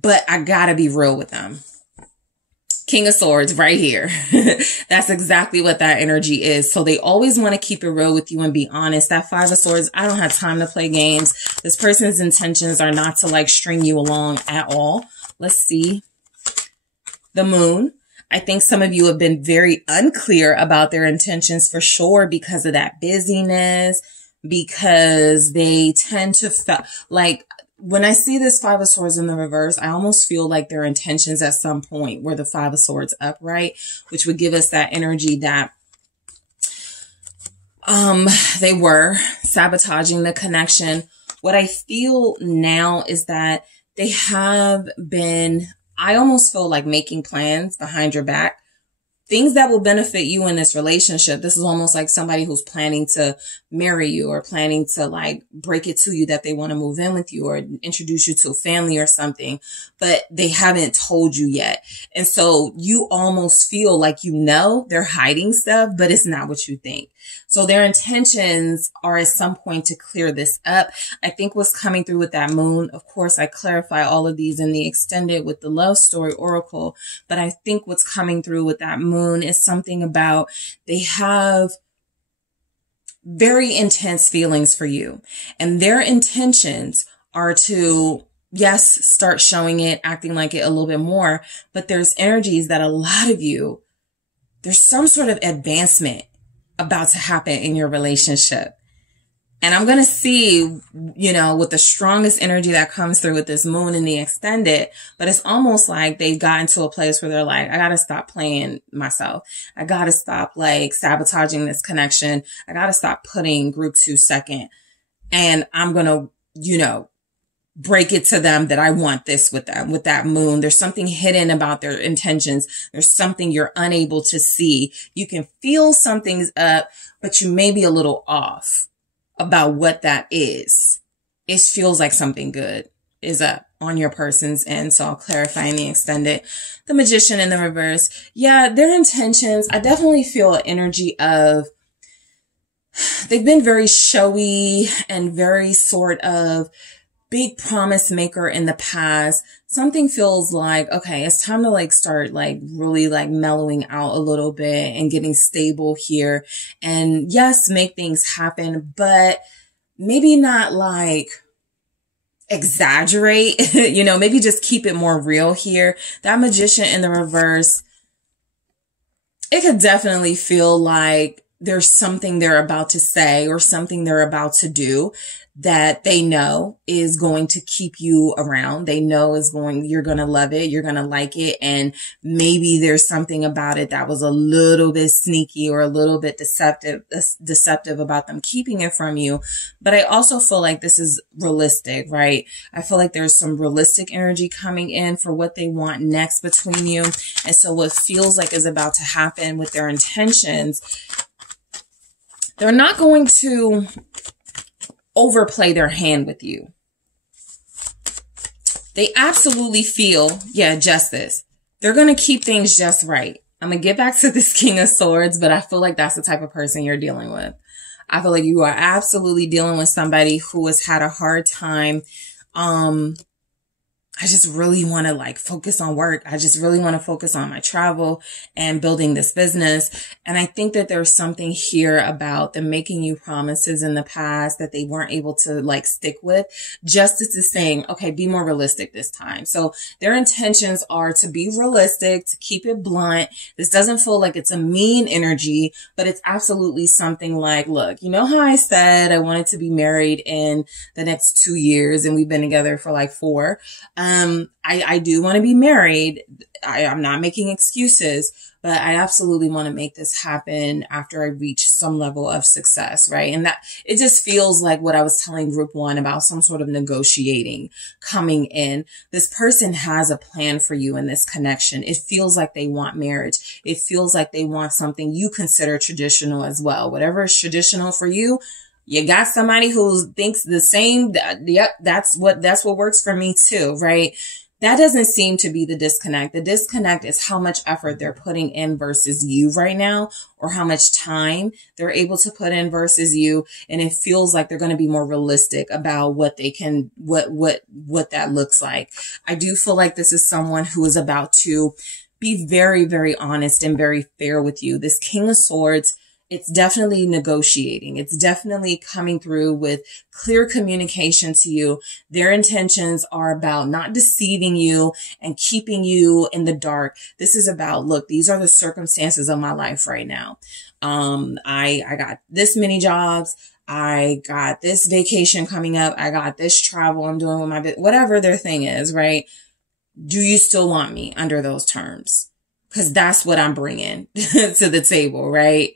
but I got to be real with them. King of Swords right here. That's exactly what that energy is. So they always want to keep it real with you and be honest. That 5 of Swords, I don't have time to play games. This person's intentions are not to like string you along at all. Let's see. The Moon. I think some of you have been very unclear about their intentions for sure because of that busyness, because they tend to feel like, when I see this 5 of Swords in the reverse, I almost feel like their intentions at some point were the 5 of Swords upright, which would give us that energy that they were sabotaging the connection. What I feel now is that they have been, I almost feel like making plans behind your back. Things that will benefit you in this relationship. This is almost like somebody who's planning to marry you or planning to like break it to you that they want to move in with you or introduce you to a family or something, but they haven't told you yet. And so you almost feel like, you know, they're hiding stuff, but it's not what you think. So their intentions are at some point to clear this up. I think what's coming through with that Moon, of course, I clarify all of these in the extended with the love story oracle, but I think what's coming through with that Moon is something about they have very intense feelings for you, and their intentions are to, yes, start showing it, acting like it a little bit more, but there's energies that a lot of you, there's some sort of advancement about to happen in your relationship. And I'm going to see, you know, with the strongest energy that comes through with this Moon in the extended, but it's almost like they've gotten to a place where they're like, I got to stop playing myself. I got to stop like sabotaging this connection. I got to stop putting group 2 second. And I'm going to, you know, break it to them that I want this with them, with that Moon. There's something hidden about their intentions. There's something you're unable to see. You can feel something's up, but you may be a little off about what that is. It feels like something good is up on your person's end. So I'll clarify in the extended. The Magician in the reverse. Yeah, their intentions, I definitely feel an energy of, they've been very showy and very sort of big promise maker in the past. Something feels like, okay, it's time to like start like really like mellowing out a little bit and getting stable here. And yes, make things happen, but maybe not like exaggerate, you know, maybe just keep it more real here. That Magician in the reverse, it could definitely feel like there's something they're about to say or something they're about to do that they know is going to keep you around. They know you're going to love it. You're going to like it. And maybe there's something about it that was a little bit sneaky or a little bit deceptive about them keeping it from you. But I also feel like this is realistic, right? I feel like there's some realistic energy coming in for what they want next between you. And so what feels like is about to happen with their intentions, they're not going to overplay their hand with you. They absolutely feel, justice. They're going to keep things just right. I'm going to get back to this King of Swords, but I feel like that's the type of person you're dealing with. I feel like you are absolutely dealing with somebody who has had a hard time. I just really want to like focus on work. I just really want to focus on my travel and building this business. And I think that there's something here about them making you promises in the past that they weren't able to like stick with. Justice is saying, okay, be more realistic this time. So their intentions are to be realistic, to keep it blunt. This doesn't feel like it's a mean energy, but it's absolutely something like, look, you know how I said I wanted to be married in the next 2 years and we've been together for like 4. I do want to be married. I'm not making excuses, but I absolutely want to make this happen after I reach some level of success, right? And that it just feels like what I was telling group 1 about some sort of negotiating coming in. This person has a plan for you in this connection. It feels like they want marriage. It feels like they want something you consider traditional as well. Whatever is traditional for you, you got somebody who thinks the same. Yep, that's what works for me too, right? That doesn't seem to be the disconnect. The disconnect is how much effort they're putting in versus you right now, or how much time they're able to put in versus you. And it feels like they're going to be more realistic about what they can, what that looks like. I do feel like this is someone who is about to be very, very honest and very fair with you. This King of Swords, it's definitely negotiating. It's definitely coming through with clear communication to you. Their intentions are about not deceiving you and keeping you in the dark. This is about, look, these are the circumstances of my life right now. I got this many jobs. I got this vacation coming up. I got this travel I'm doing with my business, whatever their thing is, right? Do you still want me under those terms? Because that's what I'm bringing to the table, right?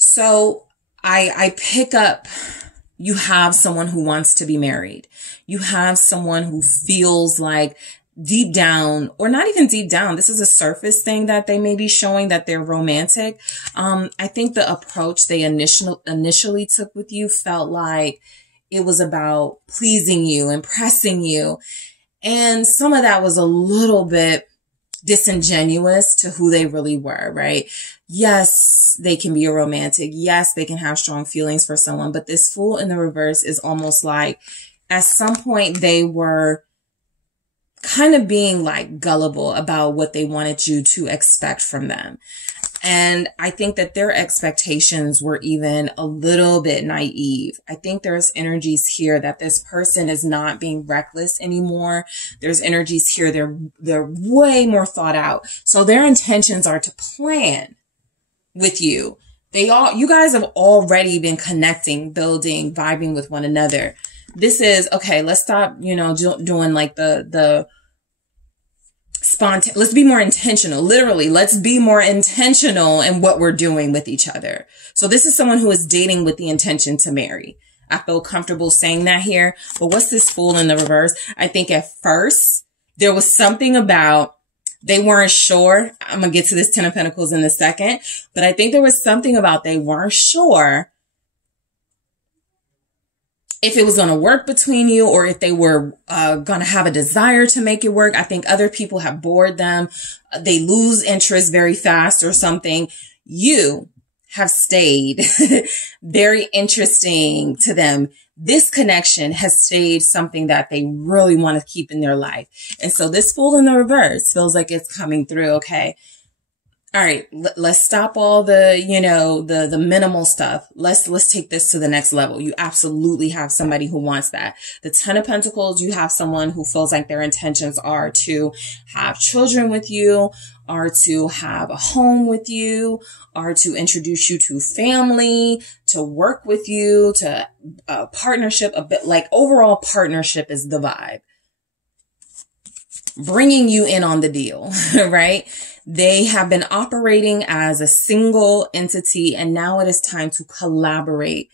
So I pick up, you have someone who wants to be married. You have someone who feels like deep down, or not even deep down, this is a surface thing that they may be showing that they're romantic. I think the approach they initially took with you felt like it was about pleasing you, impressing you. And some of that was a little bit disingenuous to who they really were, right? Yes, they can be a romantic. Yes, they can have strong feelings for someone, but this Fool in the reverse is almost like at some point they were kind of being like gullible about what they wanted you to expect from them. And I think that their expectations were even a little bit naive. I think there's energies here that this person is not being reckless anymore. There's energies here. They're way more thought out. So their intentions are to plan with you. You guys have already been connecting, building, vibing with one another. This is, okay, let's stop, doing like let's be more intentional. Literally, let's be more intentional in what we're doing with each other. So this is someone who is dating with the intention to marry. I feel comfortable saying that here. But what's this Fool in the reverse? I think at first there was something about they weren't sure. I'm going to get to this 10 of Pentacles in a second. But I think there was something about they weren't sure if it was going to work between you or if they were going to have a desire to make it work. I think other people have bored them. They lose interest very fast or something. You have stayed very interesting to them. This connection has stayed something that they really want to keep in their life. And so this Fool in the reverse feels like it's coming through. Okay. All right, let's stop all the, the minimal stuff. Let's take this to the next level. You absolutely have somebody who wants that. The Ten of Pentacles, you have someone who feels like their intentions are to have children with you, are to have a home with you, are to introduce you to family, to work with you, to a partnership, a bit like overall partnership is the vibe. Bringing you in on the deal, right? They have been operating as a single entity, and now it is time to collaborate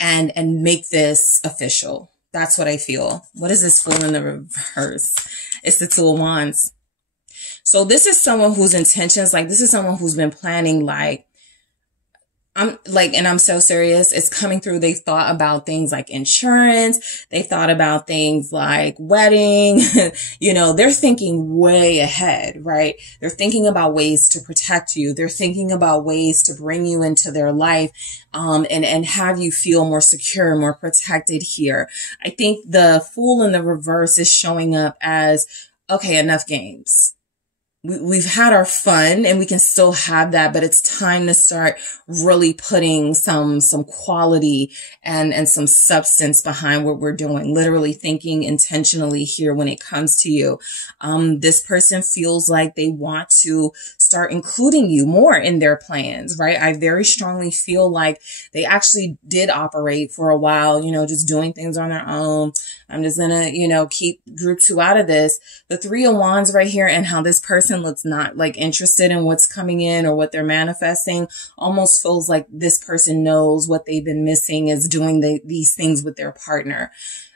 and make this official. That's what I feel. What is this Fool in the reverse? It's the Two of Wands. So this is someone whose intentions, like this is someone who's been planning, like, and I'm so serious. It's coming through. They've thought about things like insurance. They thought about things like wedding. They're thinking way ahead, right? They're thinking about ways to protect you. They're thinking about ways to bring you into their life, and have you feel more secure, more protected here. I think the Fool in the reverse is showing up as, okay, enough games. We've had our fun and we can still have that, but it's time to start really putting some quality and some substance behind what we're doing. Literally thinking intentionally here when it comes to you. This person feels like they want to start including you more in their plans, right? I very strongly feel like they actually did operate for a while, just doing things on their own. I'm just gonna, keep group 2 out of this. The Three of Wands right here, and how this person looks not like interested in what's coming in or what they're manifesting, almost feels like this person knows what they've been missing is doing these things with their partner.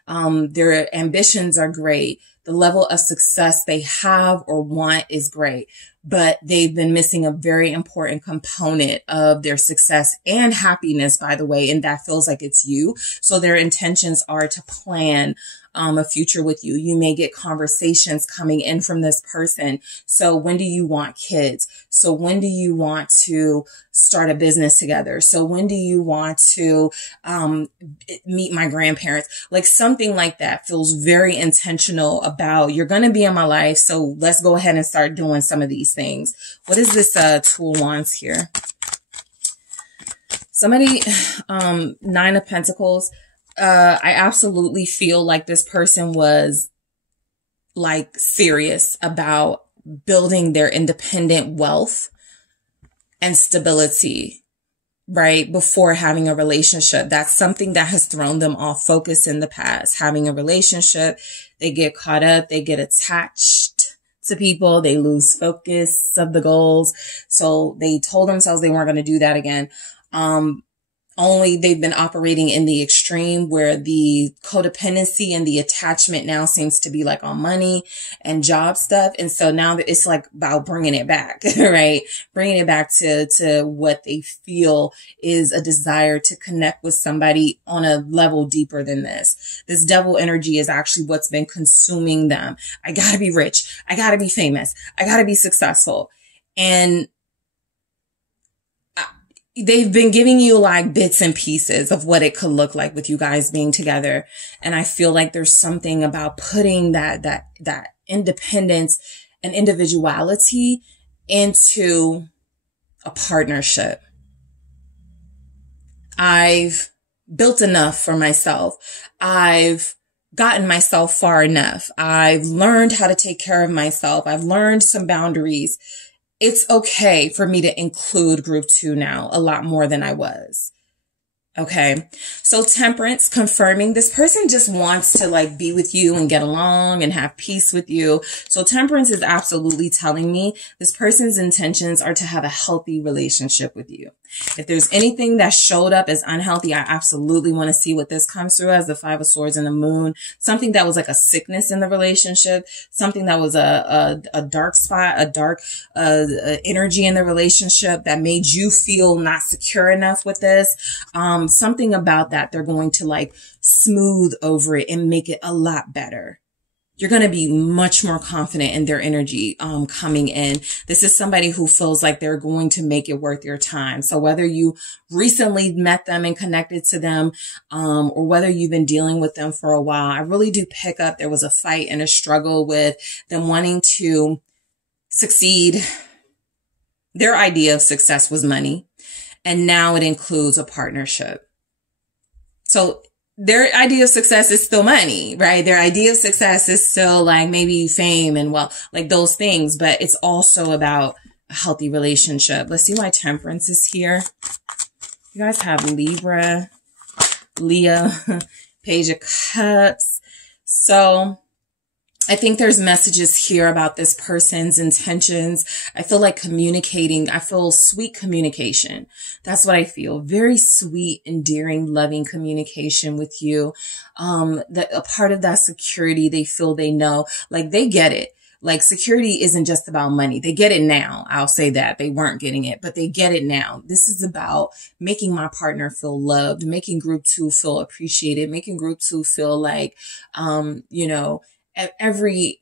Their ambitions are great. The level of success they have or want is great, but they've been missing a very important component of their success and happiness, by the way, and that feels like it's you. So their intentions are to plan a future with you. You may get conversations coming in from this person. So when do you want kids? So when do you want to start a business together? So when do you want to meet my grandparents? Like something like that feels very intentional about, you're going to be in my life. So let's go ahead and start doing some of these things. What is this Two of Wands here? Somebody, Nine of Pentacles. I absolutely feel like this person was like serious about building their independent wealth and stability, right? Before having a relationship. That's something that has thrown them off focus in the past. Having a relationship, they get caught up, they get attached to people, they lose focus of the goals. So they told themselves they weren't going to do that again. Only they've been operating in the extreme where the codependency and the attachment now seems to be like on money and job stuff. And so now it's like about bringing it back, right? Bringing it back to what they feel is a desire to connect with somebody on a level deeper than this. This devil energy is actually what's been consuming them. I gotta be rich. I gotta be famous. I gotta be successful. And they've been giving you like bits and pieces of what it could look like with you guys being together. And I feel like there's something about putting that independence and individuality into a partnership. I've built enough for myself. I've gotten myself far enough. I've learned how to take care of myself. I've learned some boundaries. It's okay for me to include group 2 now a lot more than I was. Okay. So Temperance, confirming this person just wants to like be with you and get along and have peace with you. So Temperance is absolutely telling me this person's intentions are to have a healthy relationship with you. If there's anything that showed up as unhealthy, I absolutely want to see what this comes through as the Five of Swords and the Moon. Something that was like a sickness in the relationship, something that was a dark spot, a dark energy in the relationship that made you feel not secure enough with this. Something about that they're going to like smooth over it and make it a lot better. You're going to be much more confident in their energy coming in. This is somebody who feels like they're going to make it worth your time. So whether you recently met them and connected to them, or whether you've been dealing with them for a while, I really do pick up there was a fight and a struggle with them wanting to succeed, Their idea of success was money, and now it includes a partnership. So their idea of success is still money, right? Their idea of success is still like maybe fame and like those things, but it's also about a healthy relationship. Let's see why Temperance is here. You guys have Libra, Leo, Page of Cups. So I think there's messages here about this person's intentions. I feel like communicating. I feel sweet communication. That's what I feel. Very sweet, endearing, loving communication with you. That a part of that security, they feel they know, like they get it. Like security isn't just about money. They get it now. I'll say that. They weren't getting it, but they get it now. This is about making my partner feel loved, making group 2 feel appreciated, making group 2 feel like, you know, at every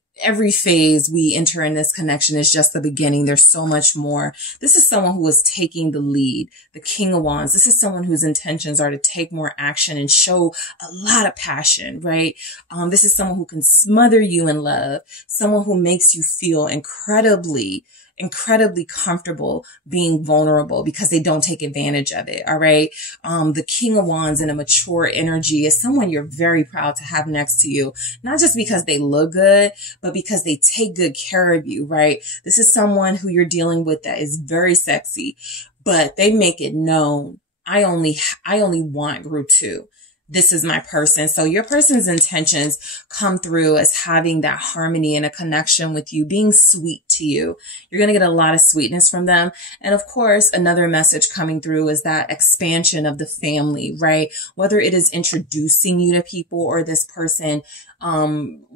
phase we enter in this connection is just the beginning. There's so much more. This is someone who is taking the lead, the King of Wands. This is someone whose intentions are to take more action and show a lot of passion, right? This is someone who can smother you in love, someone who makes you feel incredibly comfortable being vulnerable because they don't take advantage of it. All right. The King of Wands in a mature energy is someone you're very proud to have next to you, not just because they look good, but because they take good care of you. Right. This is someone who you're dealing with that is very sexy, but they make it known. I only want group 2. This is my person. So your person's intentions come through as having that harmony and a connection with you, being sweet to you. You're going to get a lot of sweetness from them. And of course, another message coming through is that expansion of the family, right? Whether it is introducing you to people or this person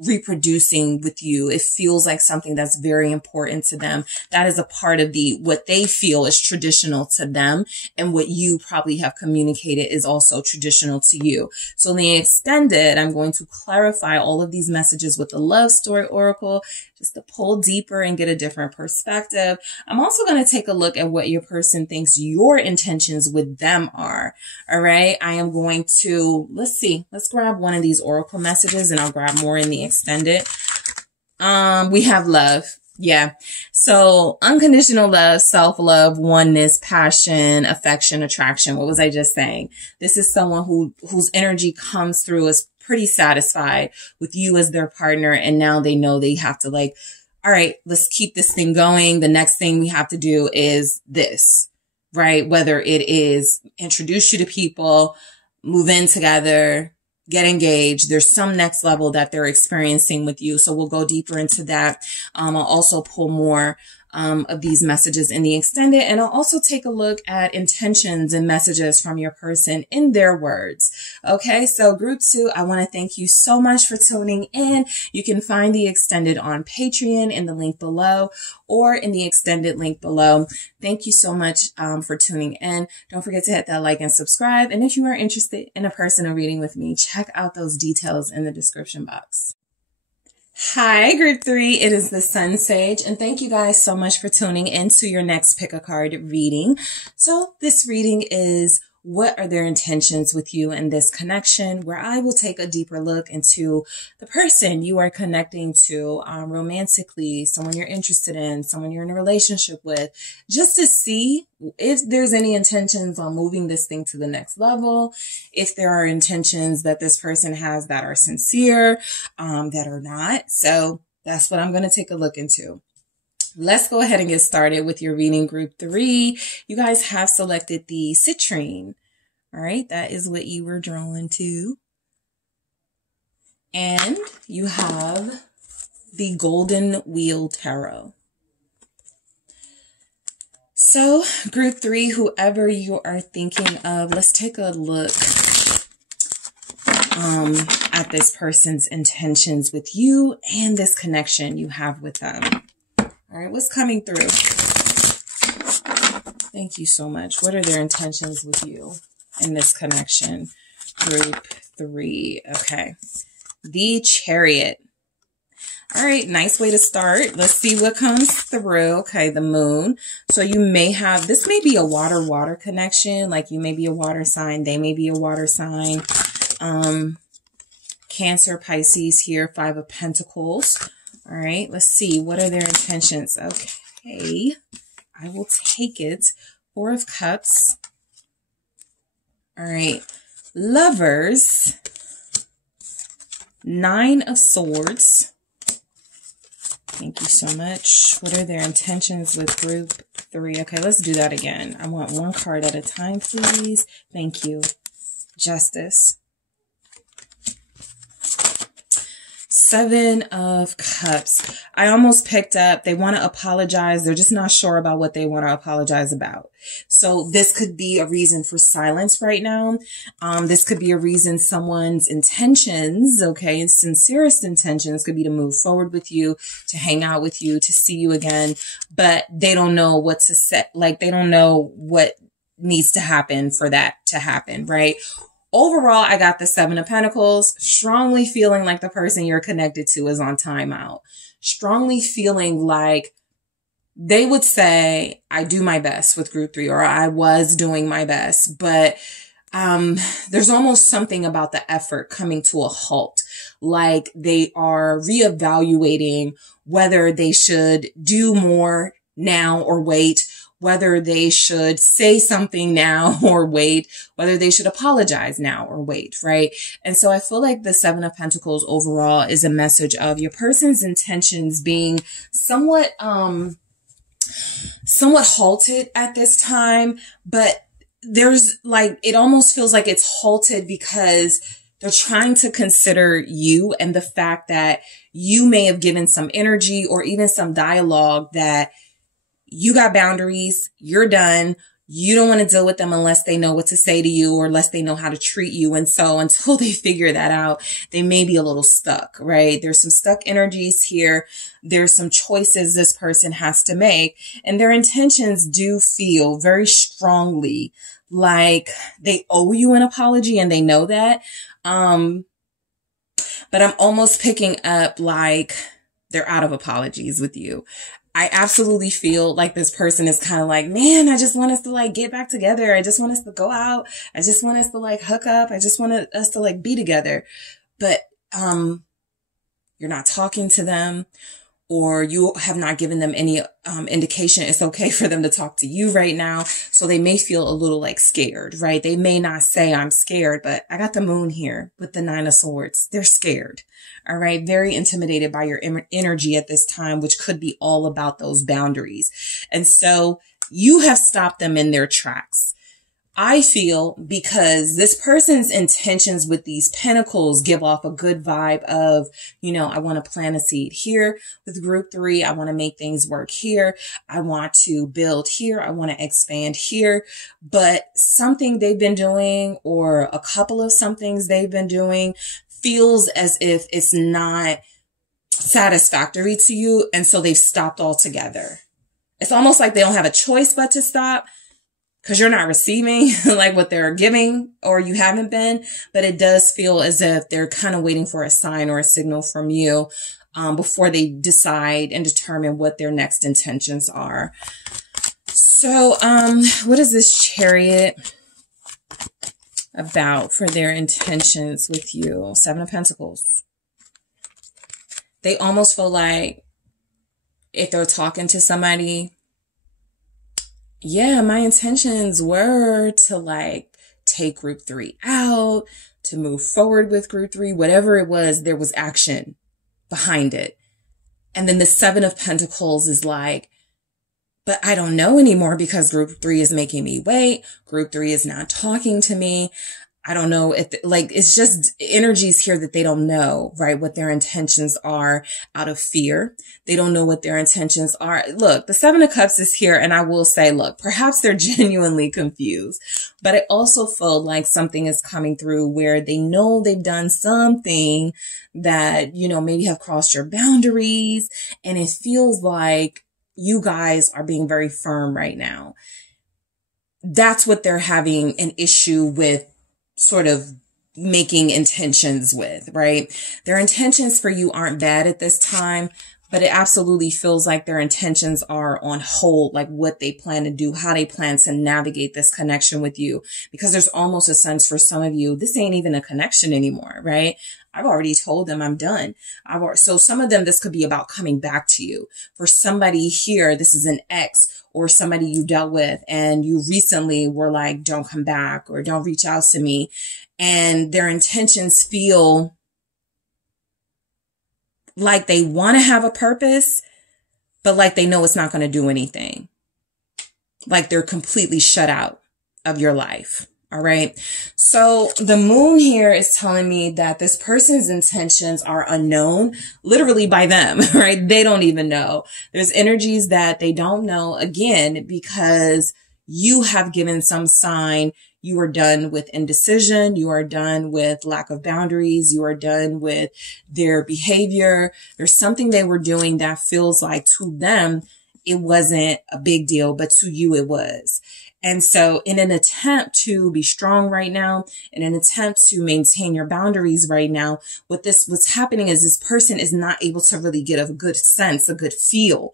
reproducing with you, it feels like something that's very important to them. That is a part of what they feel is traditional to them, and what you probably have communicated is also traditional to you. So in the extended, I'm going to clarify all of these messages with the Love Story Oracle, just to pull deeper and get a different perspective. I'm also going to take a look at what your person thinks your intentions with them are. All right. I am going to, let's grab one of these Oracle messages and I'll grab more in the extended. We have love. Yeah. So unconditional love, self-love, oneness, passion, affection, attraction. What was I just saying? This is someone whose energy comes through as pretty satisfied with you as their partner. And now they know they have to like, all right, let's keep this thing going. The next thing we have to do is this, right? Whether it is introduce you to people, move in together, get engaged. There's some next level that they're experiencing with you. So we'll go deeper into that. I'll also pull more of these messages in the extended, and I'll also take a look at intentions and messages from your person in their words. Okay, so group 2, I want to thank you so much for tuning in. You can find the extended on Patreon in the link below or in the extended link below. Thank you so much for tuning in. Don't forget to hit that like and subscribe. And if you are interested in a personal reading with me, check out those details in the description box. Hi, group 3. It is the SunSage, and thank you guys so much for tuning in to your next pick a card reading. So this reading is what are their intentions with you in this connection, where I will take a deeper look into the person you are connecting to romantically, someone you're interested in, someone you're in a relationship with, just to see if there's any intentions on moving this thing to the next level, if there are intentions that this person has that are sincere, that are not. So that's what I'm going to take a look into. Let's go ahead and get started with your reading, group 3. You guys have selected the citrine. All right, that is what you were drawn to. And you have the Golden Wheel Tarot. So, group 3, whoever you are thinking of, let's take a look at this person's intentions with you and this connection you have with them. All right, what's coming through? Thank you so much. What are their intentions with you in this connection? Group 3. Okay. The Chariot. All right, nice way to start. Let's see what comes through. Okay, the Moon. So you may have, this may be a water-water connection. Like you may be a water sign. They may be a water sign. Cancer, Pisces here. 5 of Pentacles. All right, let's see. What are their intentions? Okay. I will take it. 4 of Cups. All right. Lovers. 9 of Swords. Thank you so much. What are their intentions with group 3? Okay, let's do that again. I want 1 card at a time, please. Thank you. Justice. 7 of Cups. I almost picked up, they want to apologize. They're just not sure about what they want to apologize about. So this could be a reason for silence right now. This could be a reason someone's intentions, okay, and sincerest intentions could be to move forward with you, to hang out with you, to see you again, but they don't know what to say. Like, they don't know what needs to happen for that to happen, right? Overall, I got the 7 of Pentacles, strongly feeling like the person you're connected to is on timeout. Strongly feeling like they would say, I do my best with group 3, or I was doing my best. But there's almost something about the effort coming to a halt. Like they are reevaluating whether they should do more now or wait, whether they should say something now or wait, whether they should apologize now or wait, right? And so I feel like the 7 of Pentacles overall is a message of your person's intentions being somewhat halted at this time, but there's like, it almost feels like it's halted because they're trying to consider you and the fact that you may have given some energy or even some dialogue that you got boundaries, you're done. You don't want to deal with them unless they know what to say to you or unless they know how to treat you. And so until they figure that out, they may be a little stuck, right? There's some stuck energies here. There's some choices this person has to make, and their intentions do feel very strongly like they owe you an apology, and they know that. But I'm almost picking up like they're out of apologies with you. I absolutely feel like this person is kind of like, man, I just want us to like get back together. I just want us to go out. I just want us to like hook up. I just want us to like be together. But, you're not talking to them, or you have not given them any, indication it's okay for them to talk to you right now. So they may feel a little like scared, right? They may not say I'm scared, but I got the Moon here with the 9 of Swords. They're scared. All right. Very intimidated by your energy at this time, which could be all about those boundaries. And so you have stopped them in their tracks. I feel because this person's intentions with these pentacles give off a good vibe of, you know, I want to plant a seed here with group 3. I want to make things work here. I want to build here. I want to expand here. But something they've been doing, or a couple of somethings they've been doing, feels as if it's not satisfactory to you. And so they've stopped altogether. It's almost like they don't have a choice but to stop, because you're not receiving like what they're giving, or you haven't been. But it does feel as if they're kind of waiting for a sign or a signal from you before they decide and determine what their next intentions are. So what is this Chariot about for their intentions with you? 7 of Pentacles. They almost feel like if they're talking to somebody, yeah, my intentions were to like take group 3 out, to move forward with group 3, whatever it was, there was action behind it. And then the 7 of Pentacles is like, but I don't know anymore because group 3 is making me wait. Group 3 is not talking to me. I don't know if like, it's just energies here that they don't know, right? What their intentions are out of fear. They don't know what their intentions are. Look, the 7 of Cups is here. And I will say, look, perhaps they're genuinely confused, but I also feel like something is coming through where they know they've done something that, you know, maybe have crossed your boundaries. And it feels like you guys are being very firm right now. That's what they're having an issue with, sort of making intentions with, right? Their intentions for you aren't bad at this time, but it absolutely feels like their intentions are on hold, like what they plan to do, how they plan to navigate this connection with you. Because there's almost a sense for some of you, this ain't even a connection anymore, right? I've already told them I'm done. So some of them, this could be about coming back to you. For somebody here, this is an ex or somebody you dealt with and you recently were like, don't come back or don't reach out to me. And their intentions feel like they want to have a purpose, but like they know it's not going to do anything. Like they're completely shut out of your life. All right. So the moon here is telling me that this person's intentions are unknown, literally by them, right? They don't even know. There's energies that they don't know, again, because you have given some sign. You are done with indecision. You are done with lack of boundaries. You are done with their behavior. There's something they were doing that feels like to them, it wasn't a big deal, but to you it was. And so in an attempt to be strong right now, in an attempt to maintain your boundaries right now, what's happening is this person is not able to really get a good sense, a good feel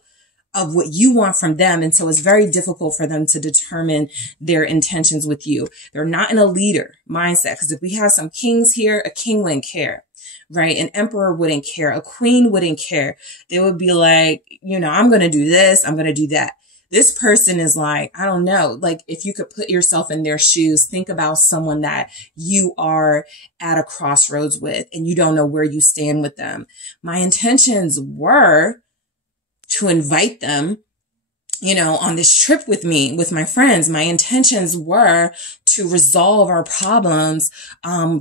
of what you want from them. And so it's very difficult for them to determine their intentions with you. They're not in a leader mindset. Because if we have some kings here, a king wouldn't care, right? An emperor wouldn't care. A queen wouldn't care. They would be like, I'm going to do this. I'm going to do that. This person is like, I don't know, like if you could put yourself in their shoes, think about someone that you are at a crossroads with and you don't know where you stand with them. My intentions were to invite them, on this trip with me, with my friends. My intentions were to resolve our problems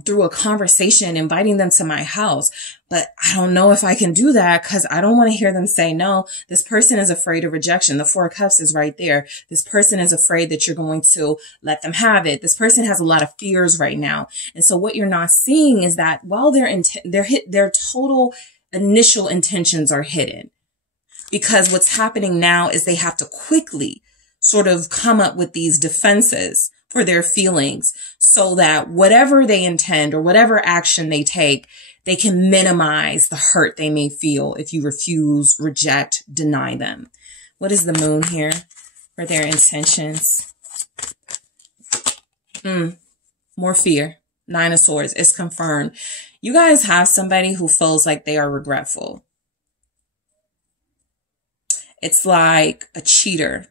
through a conversation, inviting them to my house. But I don't know if I can do that because I don't want to hear them say no. This person is afraid of rejection. The Four of Cups is right there. This person is afraid that you're going to let them have it. This person has a lot of fears right now. And so what you're not seeing is that while their total initial intentions are hidden, because what's happening now is they have to quickly sort of come up with these defenses for their feelings so that whatever they intend or whatever action they take, they can minimize the hurt they may feel if you refuse, reject, deny them. What is the moon here for their intentions? More fear. Nine of Swords. It's confirmed. You guys have somebody who feels like they are regretful. It's like a cheater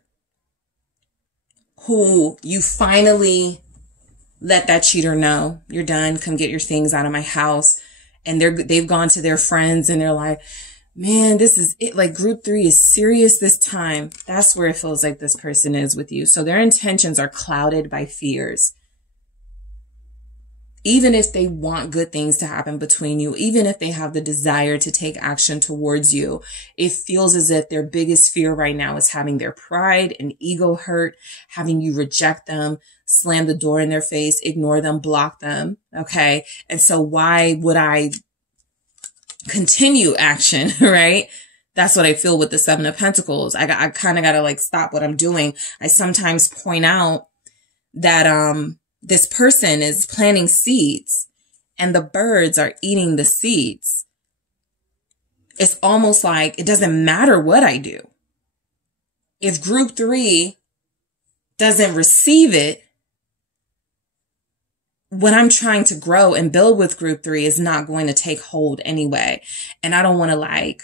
who you finally let that cheater know you're done. Come get your things out of my house. And they've gone to their friends and they're like, man, this is it. Like group 3 is serious this time. That's where it feels like this person is with you. So their intentions are clouded by fears. Even if they want good things to happen between you, even if they have the desire to take action towards you, it feels as if their biggest fear right now is having their pride and ego hurt, having you reject them, slam the door in their face, ignore them, block them. Okay. And so why would I continue action? Right? That's what I feel with the Seven of Pentacles. I kind of got to like stop what I'm doing. I sometimes point out that, this person is planting seeds and the birds are eating the seeds. It's almost like it doesn't matter what I do. If group 3 doesn't receive it, what I'm trying to grow and build with group 3 is not going to take hold anyway. And I don't want to like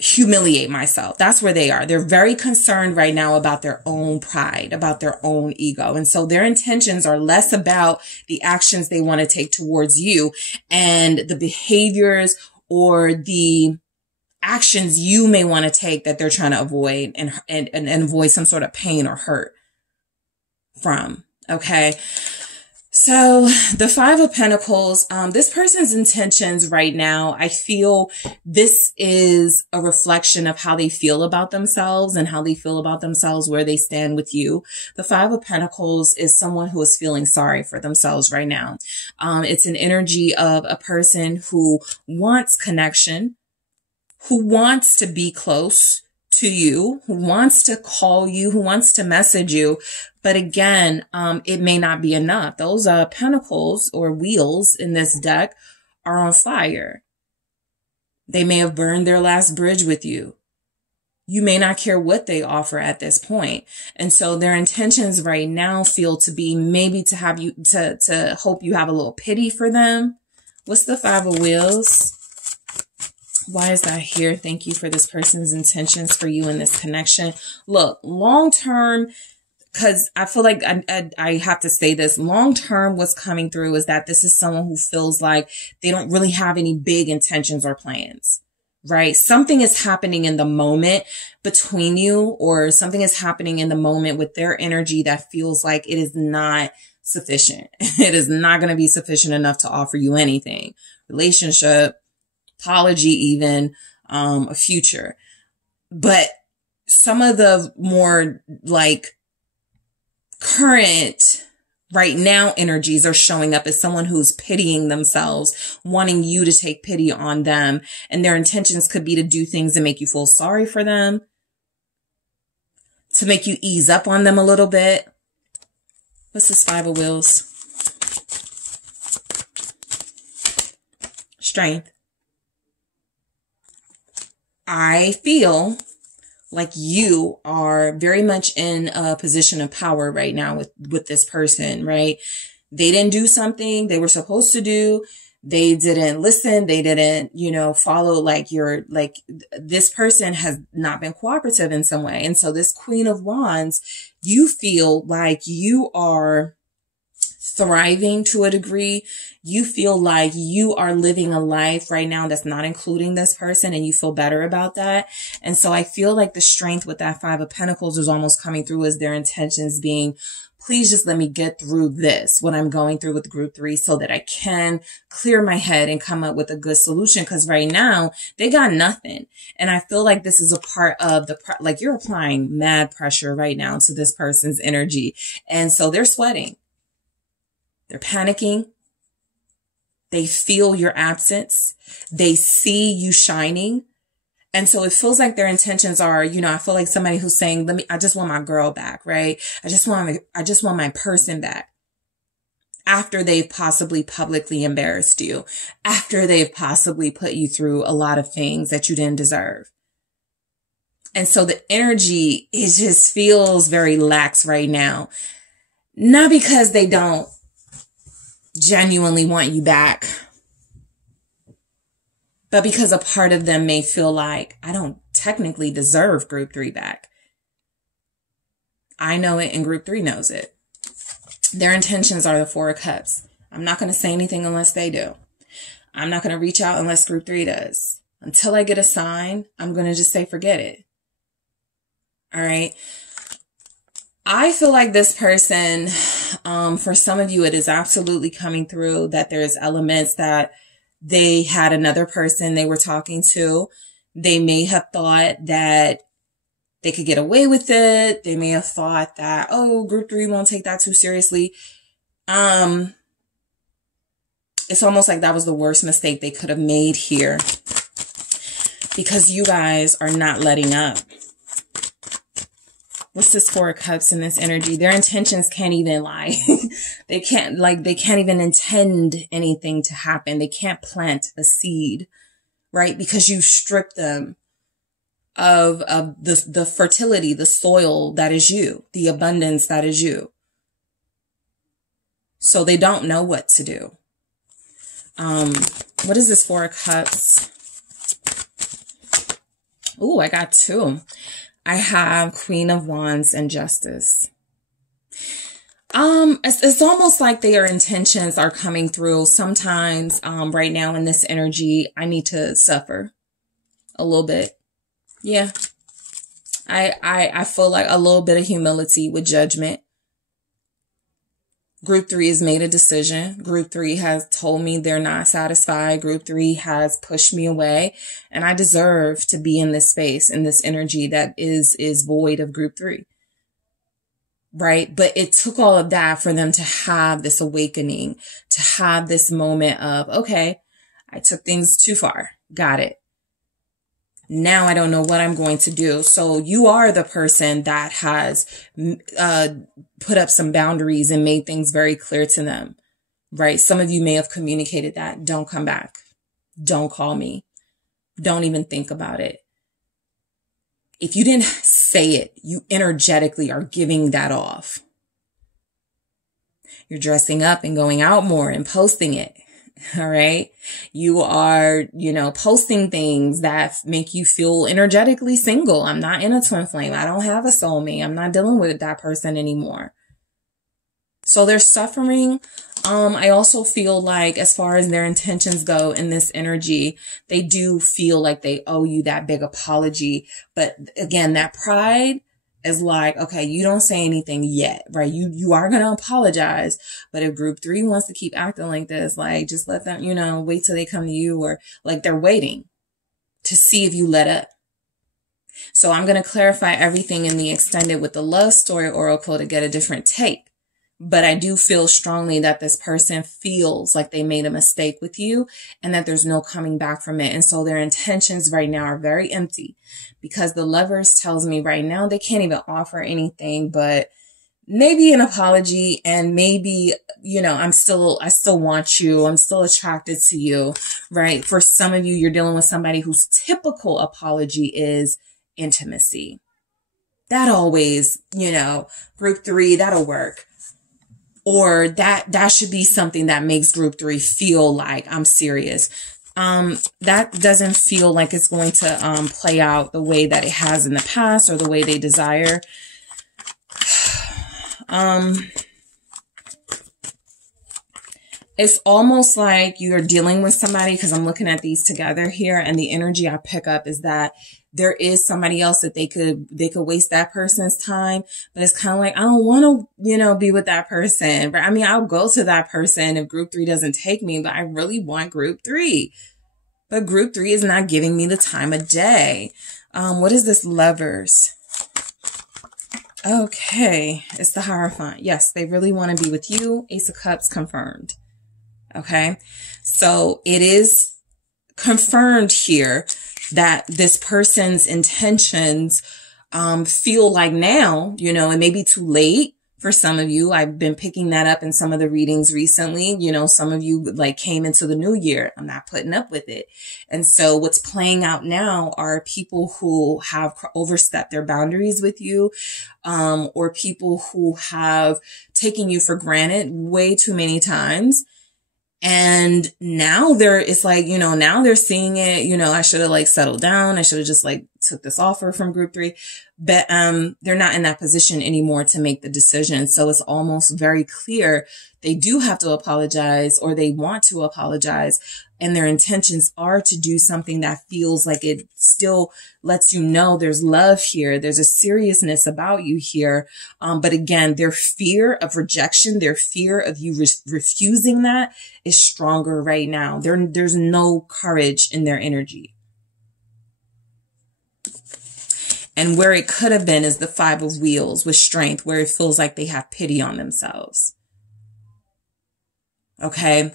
humiliate myself. That's where they are. They're very concerned right now about their own pride, about their own ego. And so their intentions are less about the actions they want to take towards you and the behaviors or the actions you may want to take that they're trying to avoid and avoid some sort of pain or hurt from. Okay. So the Five of Pentacles, this person's intentions right now, I feel this is a reflection of how they feel about themselves and how they feel about themselves, where they stand with you. The Five of Pentacles is someone who is feeling sorry for themselves right now. It's an energy of a person who wants connection, who wants to be close to you, who wants to call you, who wants to message you. But again, it may not be enough. Those pentacles or wheels in this deck are on fire. They may have burned their last bridge with you. You may not care what they offer at this point. And so their intentions right now feel to be maybe to have you, to hope you have a little pity for them. What's the Five of Wheels? Why is that here? Thank you for this person's intentions for you in this connection. Look, long term, because I feel like I have to say this, long term, what's coming through is that this is someone who feels like they don't really have any big intentions or plans. Right? Something is happening in the moment between you, or something is happening in the moment with their energy that feels like it is not sufficient. It is not going to be sufficient enough to offer you anything. Relationship, apology, even, a future. But some of the more like current right now energies are showing up as someone who's pitying themselves, wanting you to take pity on them. And their intentions could be to do things and make you feel sorry for them, to make you ease up on them a little bit. What's this Five of Wheels? Strength. I feel like you are very much in a position of power right now with this person, right? They didn't do something they were supposed to do. They didn't listen. They didn't, follow this person has not been cooperative in some way. And so this Queen of Wands, you feel like you are thriving to a degree. You feel like you are living a life right now that's not including this person, and you feel better about that. And so I feel like the strength with that Five of Pentacles is almost coming through as their intentions being, please just let me get through this, what I'm going through with group 3, so that I can clear my head and come up with a good solution. Because right now they got nothing. And I feel like this is a part of like you're applying mad pressure right now to this person's energy. And so they're sweating. They're panicking. They feel your absence. They see you shining. And so it feels like their intentions are, I feel like somebody who's saying, I just want my girl back, right? I just want my person back. After they've possibly publicly embarrassed you, after they've possibly put you through a lot of things that you didn't deserve. And so the energy, it just feels very lax right now. Not because they don't genuinely want you back, but because a part of them may feel like, I don't technically deserve group 3 back. I know it, and group 3 knows it. Their intentions are the Four of Cups. I'm not going to say anything unless they do. I'm not going to reach out unless group 3 does. Until I get a sign, I'm going to just say, forget it. All right. I feel like this person, for some of you, it is absolutely coming through that there's elements that they had another person they were talking to. They may have thought that they could get away with it. They may have thought that, oh, group 3 won't take that too seriously. It's almost like that was the worst mistake they could have made here, because you guys are not letting up. What's this Four of Cups in this energy? Their intentions can't even lie. They can't even intend anything to happen. They can't plant a seed, right? Because you strip them of the fertility, the soil that is you, the abundance that is you. So they don't know what to do. What is this Four of Cups? Ooh, I got 2. I have Queen of Wands and Justice. It's almost like their intentions are coming through. Sometimes, right now in this energy, I need to suffer a little bit. Yeah. I feel like a little bit of humility with judgment. Group 3 has made a decision. Group 3 has told me they're not satisfied. Group 3 has pushed me away, and I deserve to be in this space, in this energy that is void of group 3. Right? But it took all of that for them to have this awakening, to have this moment of, okay, I took things too far. Got it. Now I don't know what I'm going to do. So you are the person that has put up some boundaries and made things very clear to them, right? Some of you may have communicated that. Don't come back. Don't call me. don't even think about it. If you didn't say it, you energetically are giving that off. You're dressing up and going out more and posting it. All right. You are, posting things that make you feel energetically single. I'm not in a twin flame. I don't have a soulmate. I'm not dealing with that person anymore. So they're suffering. I also feel like as far as their intentions go in this energy, they do feel like they owe you that big apology. But again, that pride is like, okay, you don't say anything yet, right? You are going to apologize. But if group 3 wants to keep acting like this, like just let them, wait till they come to you, or like they're waiting to see if you let up. So I'm going to clarify everything in the extended with the love story oracle to get a different take. But I do feel strongly that this person feels like they made a mistake with you and that there's no coming back from it. And so their intentions right now are very empty, because the Lovers tells me right now they can't even offer anything but maybe an apology, and maybe, I still want you. I'm still attracted to you, right? For some of you, you're dealing with somebody whose typical apology is intimacy. That always, group 3, that'll work. Or that should be something that makes group 3 feel like I'm serious. That doesn't feel like it's going to play out the way that it has in the past or the way they desire. It's almost like you're dealing with somebody, because I'm looking at these together here, and the energy I pick up is that there is somebody else that they could waste that person's time, but it's kind of like, I don't want to, be with that person. But I mean, I'll go to that person if group 3 doesn't take me, but I really want group 3. But group 3 is not giving me the time of day. What is this Lovers? Okay, it's the Hierophant. Yes, they really want to be with you. Ace of Cups confirmed. Okay, so it is confirmed here that this person's intentions feel like now, it may be too late for some of you. I've been picking that up in some of the readings recently. Some of you like came into the new year. I'm not putting up with it. And so what's playing out now are people who have overstepped their boundaries with you, or people who have taken you for granted way too many times. And now it's like, now they're seeing it, I should have like settled down. I should have just like took this offer from group 3, but, they're not in that position anymore to make the decision. So it's almost very clear they do have to apologize, or they want to apologize. And their intentions are to do something that feels like it still lets you know there's love here. There's a seriousness about you here. But again, their fear of rejection, their fear of you refusing that is stronger right now. There's no courage in their energy. And where it could have been is the 5 of Wheels with Strength, where it feels like they have pity on themselves. Okay.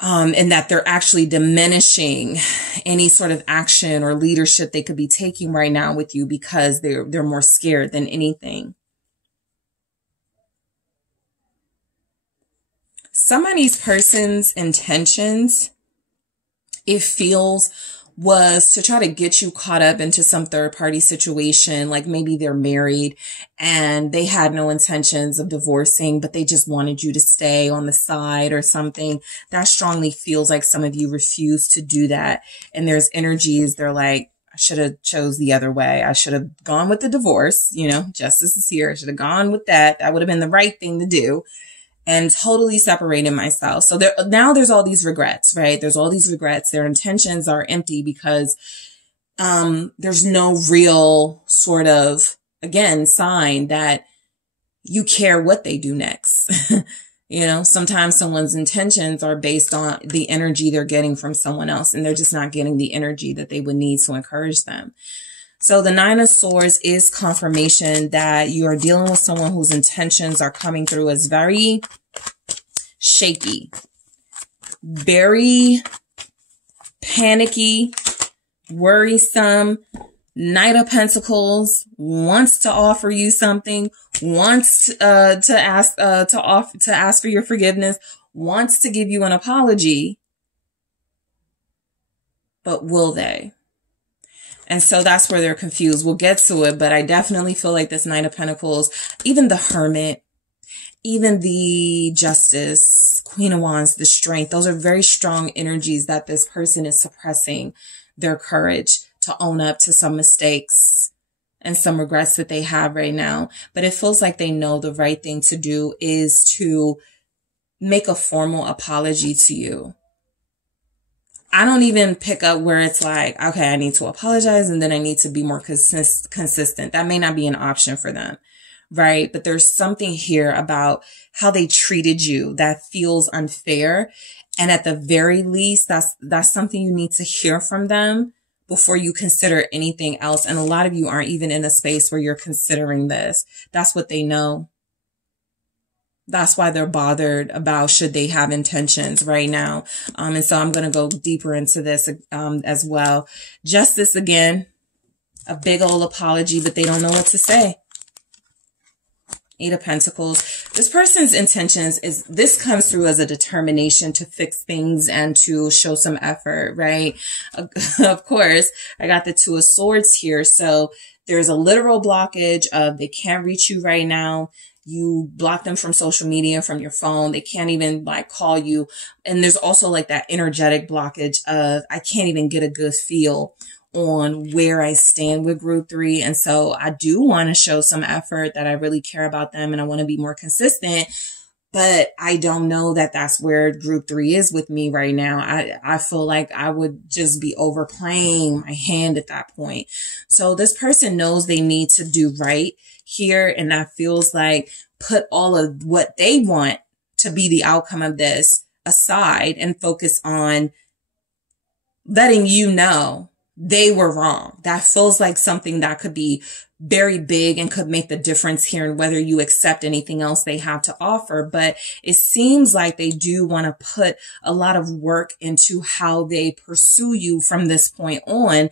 And that they're actually diminishing any sort of action or leadership they could be taking right now with you, because they're more scared than anything. Somebody's person's intentions, it feels, was to try to get you caught up into some third party situation. Like maybe they're married and they had no intentions of divorcing, but they just wanted you to stay on the side or something. That strongly feels like some of you refuse to do that. And there's energies, they're like, I should have chose the other way. I should have gone with the divorce. Justice is here. I should have gone with that. That would have been the right thing to do. And totally separated myself. So now there's all these regrets, right? There's all these regrets. Their intentions are empty because there's no real sort of, again, sign that you care what they do next. Sometimes someone's intentions are based on the energy they're getting from someone else, and they're just not getting the energy that they would need to encourage them. So the 9 of Swords is confirmation that you are dealing with someone whose intentions are coming through as very shaky, very panicky, worrisome. Knight of Pentacles wants to offer you something, wants to ask for your forgiveness, wants to give you an apology, but will they? And so that's where they're confused. We'll get to it, but I definitely feel like this Knight of Pentacles, even the Hermit, even the Justice, Queen of Wands, the Strength, those are very strong energies that this person is suppressing their courage to own up to some mistakes and some regrets that they have right now. But it feels like they know the right thing to do is to make a formal apology to you. I don't even pick up where it's like, okay, I need to apologize and then I need to be more consistent. That may not be an option for them, right? But there's something here about how they treated you that feels unfair. And at the very least, that's something you need to hear from them before you consider anything else. And a lot of you aren't even in a space where you're considering this. That's what they know. That's why they're bothered about should they have intentions right now. And so I'm going to go deeper into this as well. Justice, again, a big old apology, but they don't know what to say. 8 of Pentacles. This person's intentions is, this comes through as a determination to fix things and to show some effort, right? Of course, I got the 2 of Swords here. So there's a literal blockage of they can't reach you right now. You block them from social media, from your phone. They can't even like call you. And there's also like that energetic blockage of I can't even get a good feel on where I stand with group 3. And so I do want to show some effort that I really care about them and I want to be more consistent. But I don't know that that's where group 3 is with me right now. I feel like I would just be overplaying my hand at that point. So this person knows they need to do right here. And that feels like put all of what they want to be the outcome of this aside and focus on letting you know they were wrong. That feels like something that could be very big and could make the difference here in whether you accept anything else they have to offer. But it seems like they do want to put a lot of work into how they pursue you from this point on.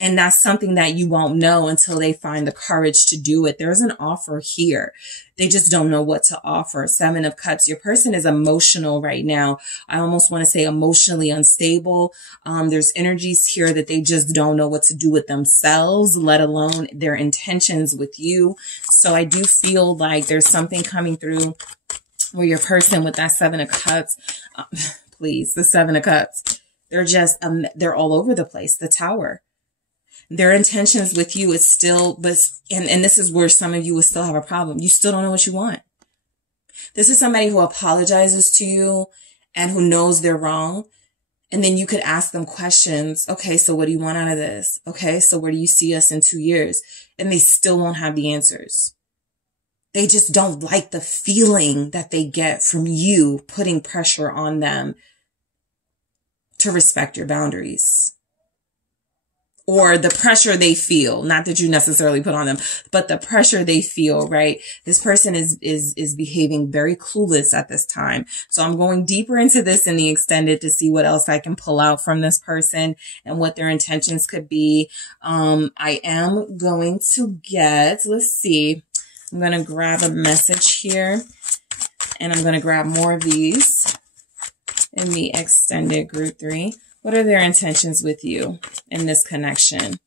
And that's something that you won't know until they find the courage to do it. There's an offer here. They just don't know what to offer. 7 of Cups. Your person is emotional right now. I almost want to say emotionally unstable. There's energies here that they just don't know what to do with themselves, let alone their intentions with you. So I do feel like there's something coming through where your person with that 7 of Cups, please, the 7 of Cups, they're just, they're all over the place. The Tower. Their intentions with you is still, but, and this is where some of you will still have a problem. You still don't know what you want. This is somebody who apologizes to you and who knows they're wrong. And then you could ask them questions. Okay, so what do you want out of this? Okay, so where do you see us in 2 years? And they still won't have the answers. They just don't like the feeling that they get from you putting pressure on them to respect your boundaries. Or the pressure they feel, not that you necessarily put on them, but the pressure they feel, right? This person is behaving very clueless at this time. So I'm going deeper into this in the extended to see what else I can pull out from this person and what their intentions could be. I am going to get, let's see, I'm going to grab a message here and I'm going to grab more of these in the extended group 3. What are their intentions with you in this connection?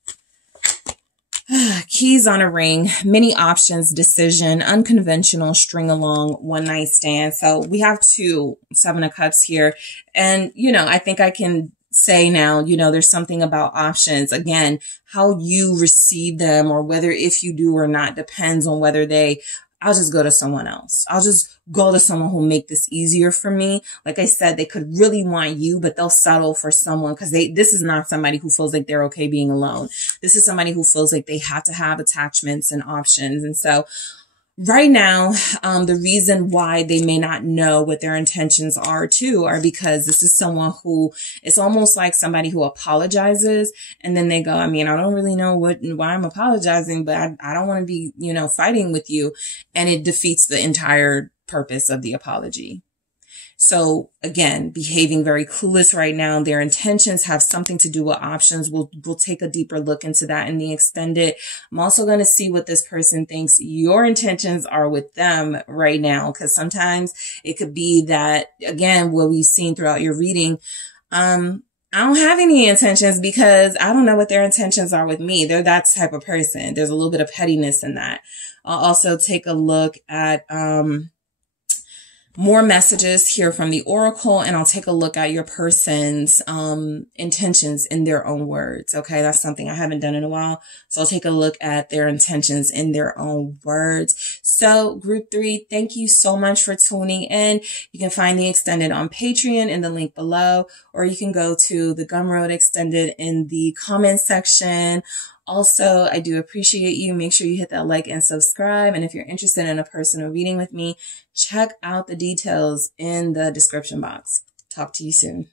Keys on a ring, many options, decision, unconventional, string along, one night stand. So we have 2 7 of Cups here. And, you know, I think I can say now, you know, there's something about options. Again, how you receive them or whether if you do or not depends on whether I'll just go to someone else. I'll just go to someone who'll make this easier for me. Like I said, they could really want you, but they'll settle for someone because this is not somebody who feels like they're okay being alone. This is somebody who feels like they have to have attachments and options. And so right now, the reason why they may not know what their intentions are too, are because this is someone who it's almost like somebody who apologizes and then they go, I mean, I don't really know why I'm apologizing, but I don't want to be, you know, fighting with you. And it defeats the entire purpose of the apology. So again, behaving very clueless right now. Their intentions have something to do with options. We'll take a deeper look into that in the extended. I'm also going to see what this person thinks your intentions are with them right now. Cause sometimes it could be that, again, what we've seen throughout your reading, I don't have any intentions because I don't know what their intentions are with me. They're that type of person. There's a little bit of pettiness in that. I'll also take a look at more messages here from the Oracle, and I'll take a look at your person's intentions in their own words. Okay, that's something I haven't done in a while. So I'll take a look at their intentions in their own words. So group 3, thank you so much for tuning in. You can find the extended on Patreon in the link below, or you can go to the Gumroad extended in the comment section. Also, I do appreciate you. Make sure you hit that like and subscribe. And if you're interested in a personal reading with me, check out the details in the description box. Talk to you soon.